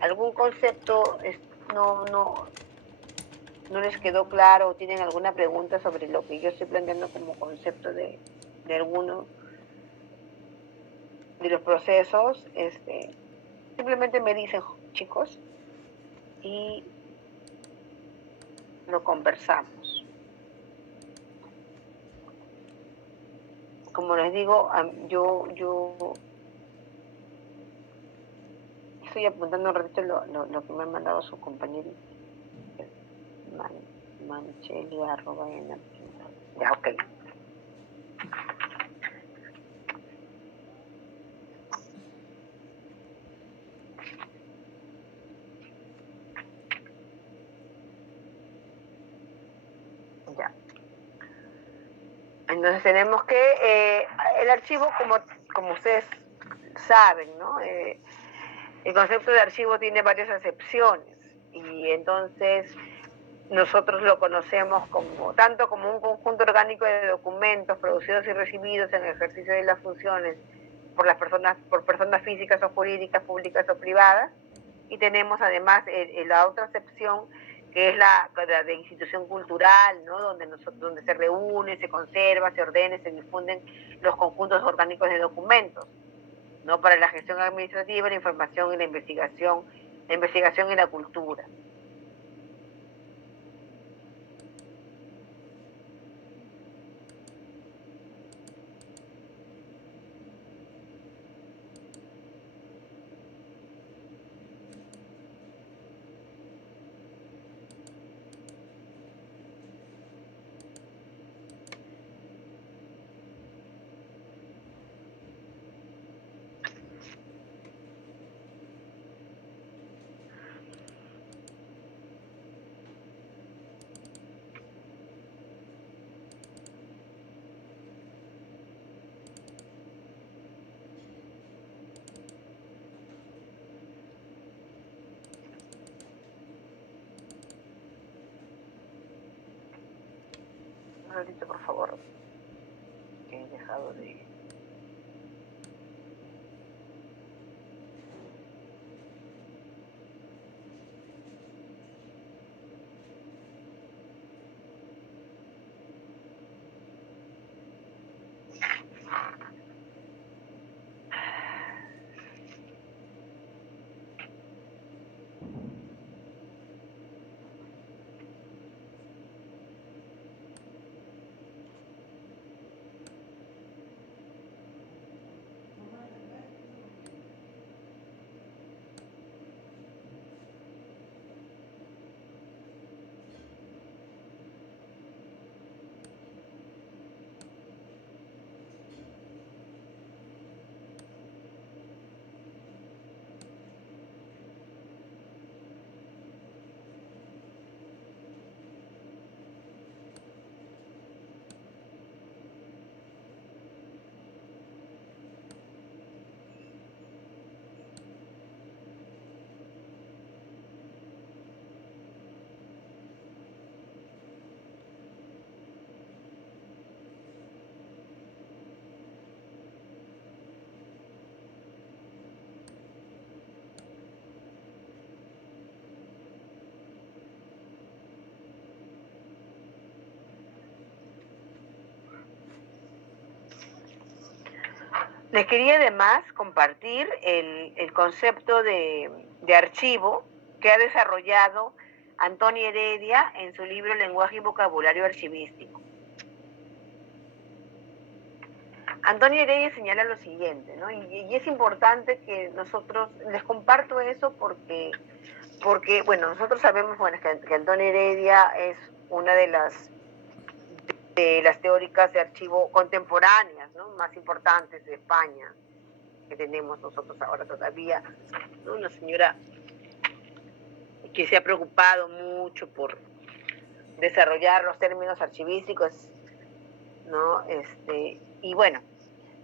algún concepto no les quedó claro o tienen alguna pregunta sobre lo que yo estoy planteando como concepto de alguno de los procesos, simplemente me dicen, chicos, y lo conversamos. Como les digo, yo estoy apuntando un ratito lo que me han mandado sus compañeros. Mancheli, ya, ok. Ya. Entonces tenemos que el archivo, como ustedes saben, ¿no? El concepto de archivo tiene varias acepciones y entonces nosotros lo conocemos tanto como un conjunto orgánico de documentos producidos y recibidos en el ejercicio de las funciones por personas físicas o jurídicas, públicas o privadas, y tenemos además la otra acepción que es la de institución cultural, ¿no? donde se reúne, se conserva, se ordena, se difunden los conjuntos orgánicos de documentos, ¿no? Para la gestión administrativa, la información y la investigación y la cultura. Un ratito, por favor, que he dejado de... Les quería además compartir el concepto de archivo que ha desarrollado Antonio Heredia en su libro Lenguaje y Vocabulario Archivístico. Antonio Heredia señala lo siguiente, ¿no? Y es importante que nosotros, les comparto eso porque bueno, nosotros sabemos, bueno, que Antonio Heredia es una de las de las teóricas de archivo contemporáneas, ¿no? Más importantes de España, que tenemos nosotros ahora todavía, ¿no? Una señora que se ha preocupado mucho por desarrollar los términos archivísticos, ¿no? Y bueno,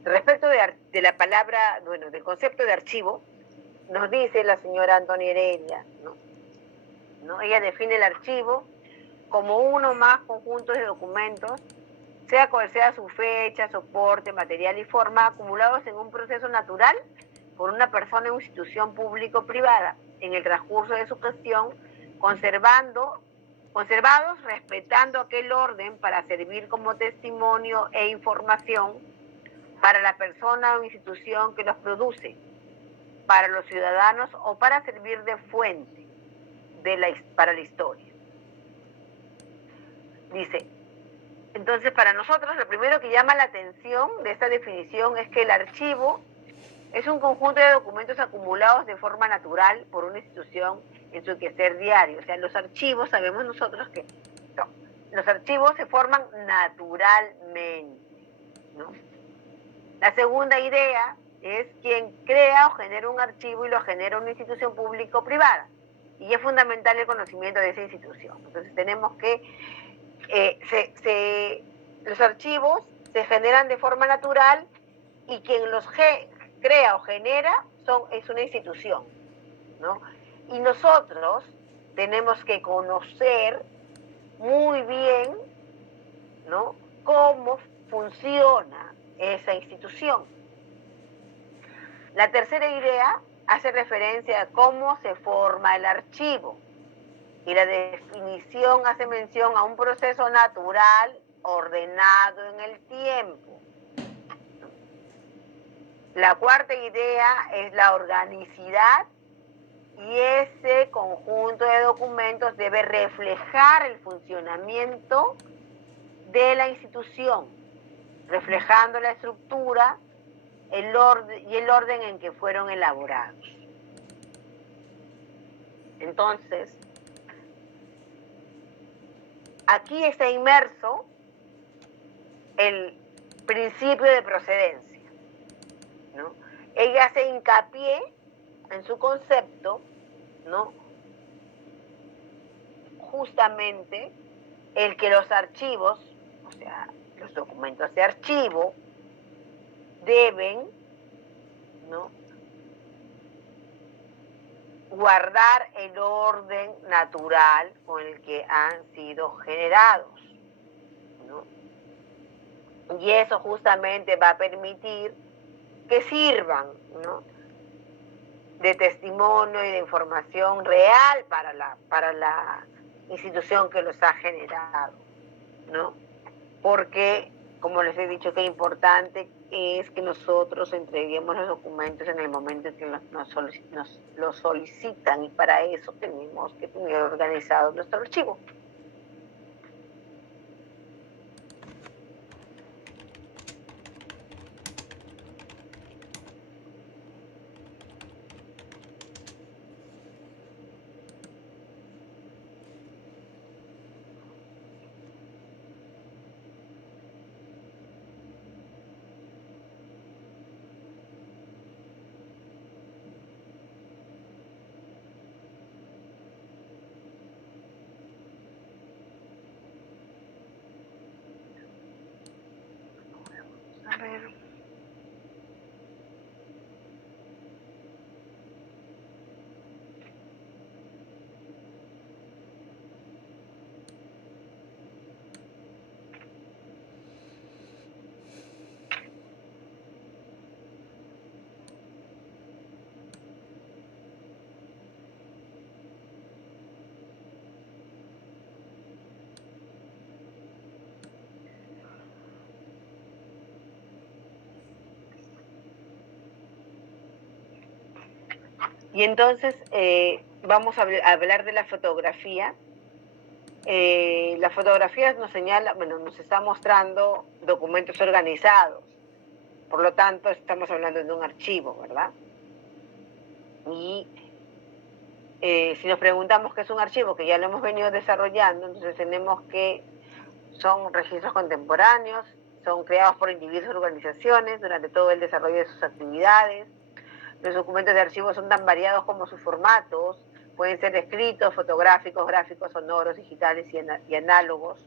respecto de la palabra, bueno, del concepto de archivo, nos dice la señora Antonia Heredia, ¿no? Ella define el archivo como uno o más conjuntos de documentos, sea cual sea su fecha, soporte, material y forma, acumulados en un proceso natural por una persona o institución pública o privada, en el transcurso de su gestión, conservados respetando aquel orden para servir como testimonio e información para la persona o institución que los produce, para los ciudadanos o para servir de fuente para la historia. Dice, entonces para nosotros lo primero que llama la atención de esta definición es que el archivo es un conjunto de documentos acumulados de forma natural por una institución en su quehacer diario. O sea, los archivos, sabemos nosotros que no, los archivos se forman naturalmente, ¿no? La segunda idea es quien crea o genera un archivo y lo genera una institución pública o privada. Y es fundamental el conocimiento de esa institución. Entonces tenemos que los archivos se generan de forma natural y quien los crea o genera es una institución, ¿no? Y nosotros tenemos que conocer muy bien, ¿no?, cómo funciona esa institución. La tercera idea hace referencia a cómo se forma el archivo. Y la definición hace mención a un proceso natural ordenado en el tiempo. La cuarta idea es la organicidad y ese conjunto de documentos debe reflejar el funcionamiento de la institución, reflejando la estructura y el orden en que fueron elaborados. Entonces, aquí está inmerso el principio de procedencia, ¿no? Ella hace hincapié en su concepto, ¿no?, justamente el que los archivos, o sea, los documentos de archivo, deben, ¿no?, guardar el orden natural con el que han sido generados, ¿no? Y eso justamente va a permitir que sirvan, ¿no?, de testimonio y de información real para la institución que los ha generado, ¿no? Porque, como les he dicho, que importante es que nosotros entreguemos los documentos en el momento en que nos los solicitan, y para eso tenemos que tener organizado nuestro archivo. A ver. Y entonces vamos a hablar de la fotografía. La fotografía nos señala, bueno, nos está mostrando documentos organizados. Por lo tanto, estamos hablando de un archivo, ¿verdad? Y si nos preguntamos qué es un archivo, que ya lo hemos venido desarrollando, entonces tenemos que son registros contemporáneos, son creados por individuos y organizaciones durante todo el desarrollo de sus actividades. Los documentos de archivo son tan variados como sus formatos, pueden ser escritos, fotográficos, gráficos, sonoros, digitales y análogos.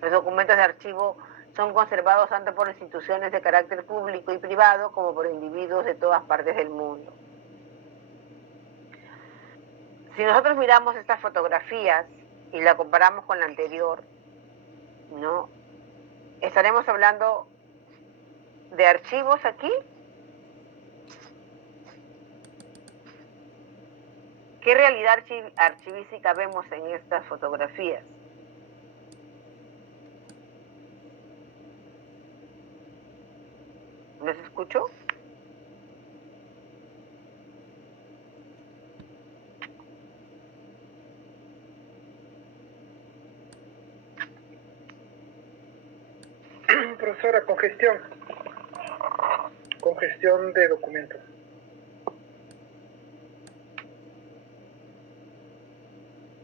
Los documentos de archivo son conservados tanto por instituciones de carácter público y privado como por individuos de todas partes del mundo. Si nosotros miramos estas fotografías y la comparamos con la anterior, ¿no? ¿Estaremos hablando de archivos aquí? ¿Qué realidad archivística vemos en estas fotografías? ¿Les escucho? Profesora, congestión de documentos.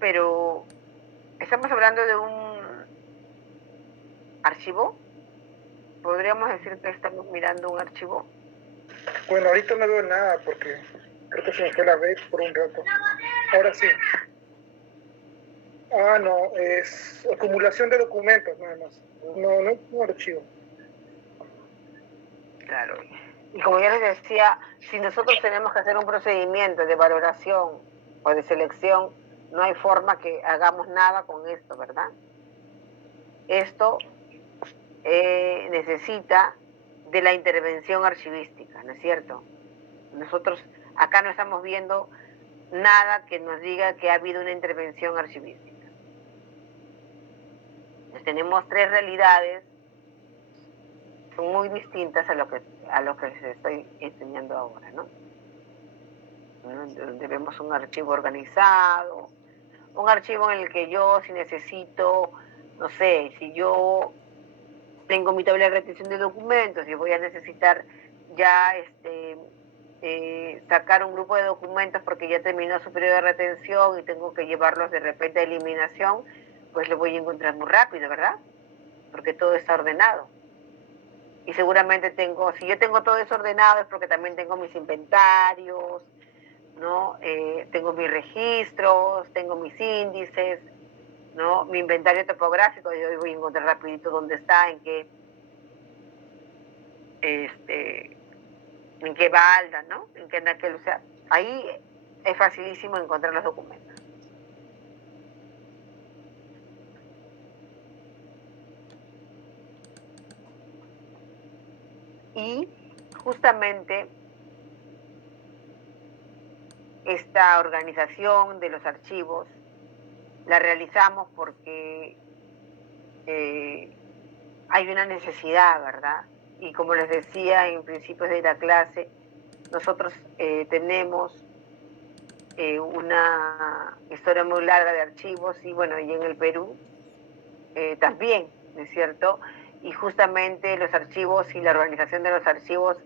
Pero, ¿estamos hablando de un archivo? ¿Podríamos decir que estamos mirando un archivo? Bueno, ahorita no veo nada porque creo que se me fue la vez por un rato. Ahora sí. Ah, no, es acumulación de documentos nada más. No es un archivo. Claro. Y como ya les decía, si nosotros tenemos que hacer un procedimiento de valoración o de selección, no hay forma que hagamos nada con esto, ¿verdad? Esto necesita de la intervención archivística, ¿no es cierto? Nosotros acá no estamos viendo nada que nos diga que ha habido una intervención archivística. Tenemos tres realidades, son muy distintas a lo que les estoy enseñando ahora, ¿no? Donde vemos un archivo organizado, un archivo en el que yo, si necesito, no sé, si yo tengo mi tabla de retención de documentos y voy a necesitar ya sacar un grupo de documentos porque ya terminó su periodo de retención y tengo que llevarlos de repente a eliminación, pues lo voy a encontrar muy rápido, ¿verdad? Porque todo está ordenado. Y seguramente si yo tengo todo eso ordenado es porque también tengo mis inventarios, ¿no? Tengo mis registros, tengo mis índices, ¿no? Mi inventario topográfico, yo voy a encontrar rapidito dónde está, en qué balda, ¿no? O sea, ahí es facilísimo encontrar los documentos. Y justamente esta organización de los archivos la realizamos porque hay una necesidad, ¿verdad? Y como les decía en principios de la clase, nosotros tenemos una historia muy larga de archivos y bueno, y en el Perú también, ¿no es cierto? Y justamente los archivos y la organización de los archivos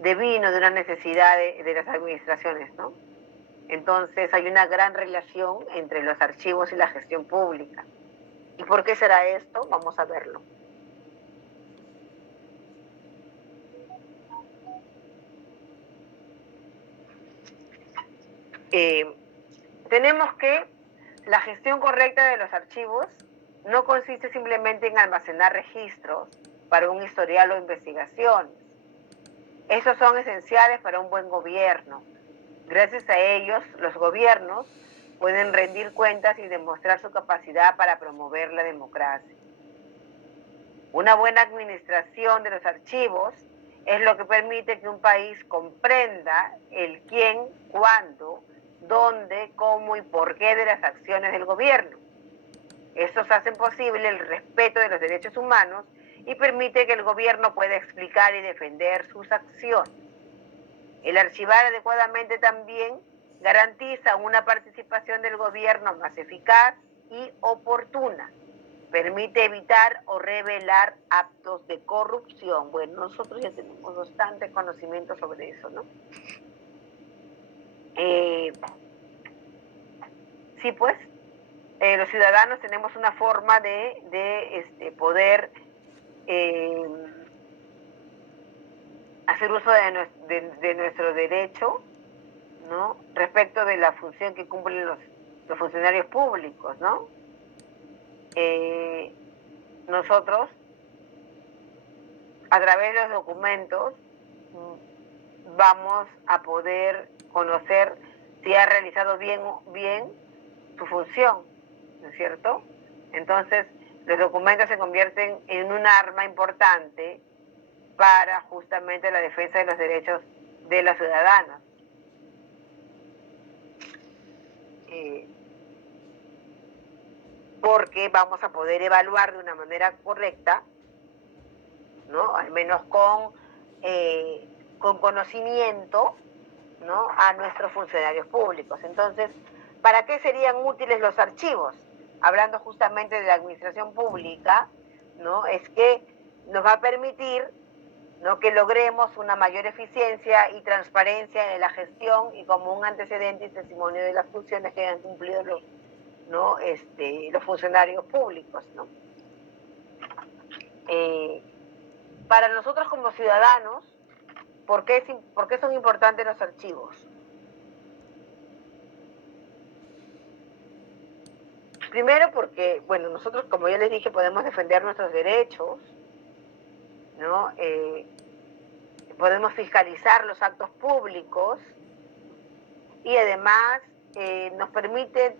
devino de una necesidad de las administraciones, ¿no? Entonces hay una gran relación entre los archivos y la gestión pública. ¿Y por qué será esto? Vamos a verlo. Tenemos que la gestión correcta de los archivos no consiste simplemente en almacenar registros para un historial o investigaciones. Esos son esenciales para un buen gobierno. Gracias a ellos, los gobiernos pueden rendir cuentas y demostrar su capacidad para promover la democracia. Una buena administración de los archivos es lo que permite que un país comprenda el quién, cuándo, dónde, cómo y por qué de las acciones del gobierno. Estos hacen posible el respeto de los derechos humanos y permite que el gobierno pueda explicar y defender sus acciones. El archivar adecuadamente también garantiza una participación del gobierno más eficaz y oportuna. Permite evitar o revelar actos de corrupción. Bueno, nosotros ya tenemos bastante conocimiento sobre eso, ¿no? sí, pues, los ciudadanos tenemos una forma de poder hacer uso de nuestro derecho, ¿no? Respecto de la función que cumplen los funcionarios públicos, ¿no? Nosotros, a través de los documentos, vamos a poder conocer si ha realizado bien su función, ¿no es cierto? Entonces, los documentos se convierten en un arma importante para justamente la defensa de los derechos de los ciudadanos. Porque vamos a poder evaluar de una manera correcta, ¿no? Al menos con conocimiento, ¿no? A nuestros funcionarios públicos. Entonces, ¿para qué serían útiles los archivos? Hablando justamente de la administración pública, ¿no? Es que nos va a permitir, ¿no?, que logremos una mayor eficiencia y transparencia en la gestión y como un antecedente y testimonio de las funciones que han cumplido los funcionarios públicos, ¿no? Para nosotros como ciudadanos, ¿por qué son importantes los archivos? Primero porque, bueno, nosotros, como ya les dije, podemos defender nuestros derechos, ¿no? Podemos fiscalizar los actos públicos y además nos permite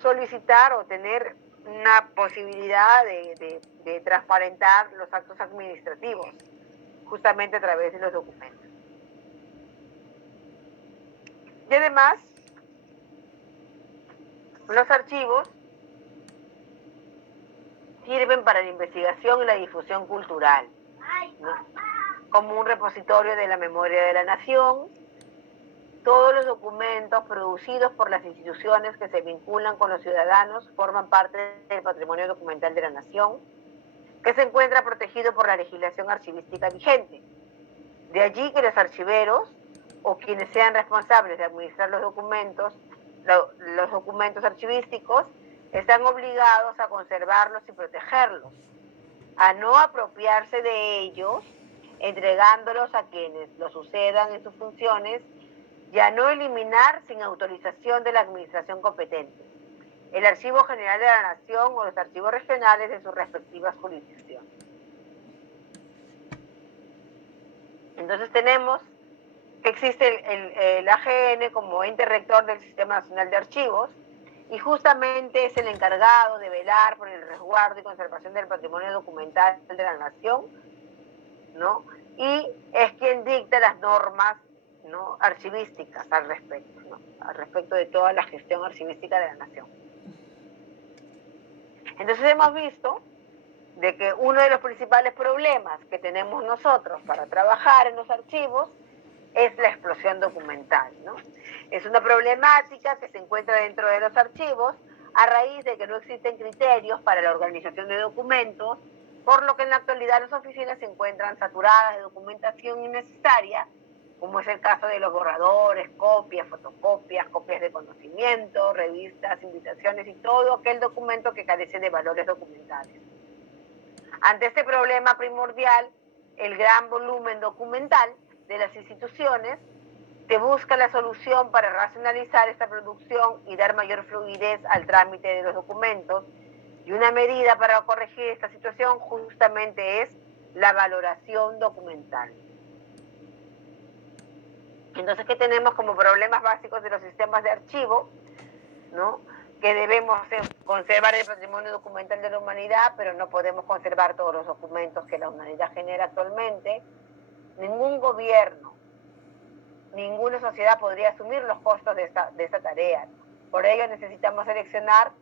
solicitar o tener una posibilidad de transparentar los actos administrativos, justamente a través de los documentos. Y además, los archivos sirven para la investigación y la difusión cultural, ¿no? Como un repositorio de la memoria de la nación. Todos los documentos producidos por las instituciones que se vinculan con los ciudadanos forman parte del patrimonio documental de la nación, que se encuentra protegido por la legislación archivística vigente. De allí que los archiveros, o quienes sean responsables de administrar los documentos archivísticos, están obligados a conservarlos y protegerlos, a no apropiarse de ellos, entregándolos a quienes los sucedan en sus funciones, y a no eliminar sin autorización de la administración competente, el Archivo General de la Nación o los archivos regionales de sus respectivas jurisdicciones. Entonces tenemos que existe el AGN como ente rector del Sistema Nacional de Archivos, y justamente es el encargado de velar por el resguardo y conservación del patrimonio documental de la nación, ¿no? Y es quien dicta las normas, ¿no?, archivísticas al respecto, ¿no?, al respecto de toda la gestión archivística de la nación. Entonces hemos visto de que uno de los principales problemas que tenemos nosotros para trabajar en los archivos es la explosión documental, ¿no? Es una problemática que se encuentra dentro de los archivos a raíz de que no existen criterios para la organización de documentos, por lo que en la actualidad las oficinas se encuentran saturadas de documentación innecesaria, como es el caso de los borradores, copias, fotocopias, copias de conocimiento, revistas, invitaciones y todo aquel documento que carece de valores documentales. Ante este problema primordial, el gran volumen documental de las instituciones, se busca la solución para racionalizar esta producción y dar mayor fluidez al trámite de los documentos, y una medida para corregir esta situación justamente es la valoración documental. Entonces, ¿qué tenemos como problemas básicos de los sistemas de archivo? ¿No? Que debemos conservar el patrimonio documental de la humanidad, pero no podemos conservar todos los documentos que la humanidad genera actualmente. Ningún gobierno, ninguna sociedad podría asumir los costos de esta tarea. Por ello necesitamos seleccionar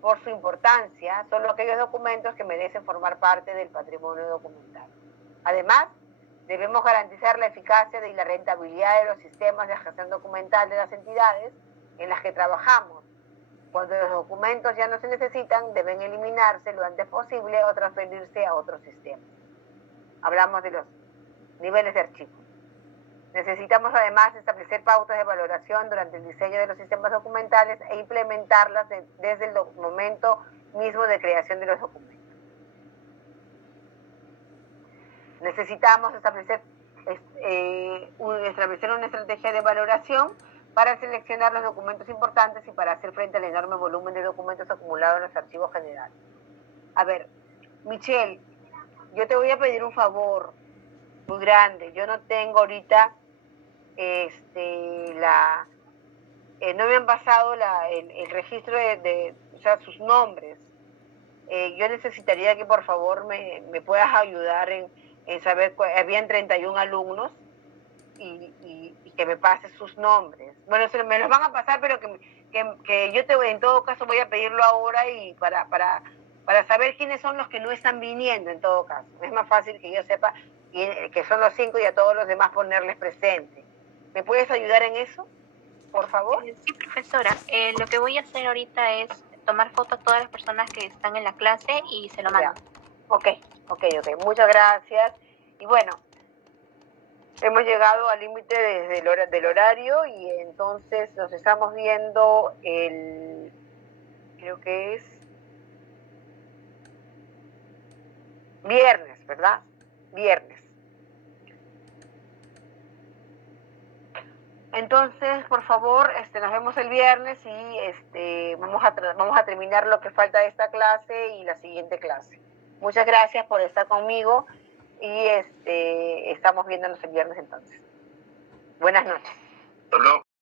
por su importancia solo aquellos documentos que merecen formar parte del patrimonio documental. Además, debemos garantizar la eficacia y la rentabilidad de los sistemas de gestión documental de las entidades en las que trabajamos. Cuando los documentos ya no se necesitan, deben eliminarse lo antes posible o transferirse a otros sistemas. Hablamos de los niveles de archivo. Necesitamos además establecer pautas de valoración durante el diseño de los sistemas documentales e implementarlas desde el momento mismo de creación de los documentos. Necesitamos establecer una estrategia de valoración para seleccionar los documentos importantes y para hacer frente al enorme volumen de documentos acumulados en los archivos generales. A ver, Michelle, yo te voy a pedir un favor muy grande. Yo no tengo ahorita no me han pasado el registro o sea, sus nombres. Yo necesitaría que por favor me puedas ayudar en saber, habían 31 alumnos y que me pases sus nombres. Bueno, me los van a pasar, pero que yo en todo caso voy a pedirlo ahora y para saber quiénes son los que no están viniendo en todo caso. Es más fácil que yo sepa que son los 5 y a todos los demás ponerles presente. ¿Me puedes ayudar en eso, por favor? Sí, profesora. Lo que voy a hacer ahorita es tomar foto a todas las personas que están en la clase y se lo mando. Ok. Muchas gracias. Y bueno, hemos llegado al límite del horario y entonces nos estamos viendo creo que es viernes, ¿verdad? Viernes. Entonces, por favor, nos vemos el viernes y vamos a terminar lo que falta de esta clase y la siguiente clase. Muchas gracias por estar conmigo y estamos viéndonos el viernes entonces. Buenas noches. Hasta luego.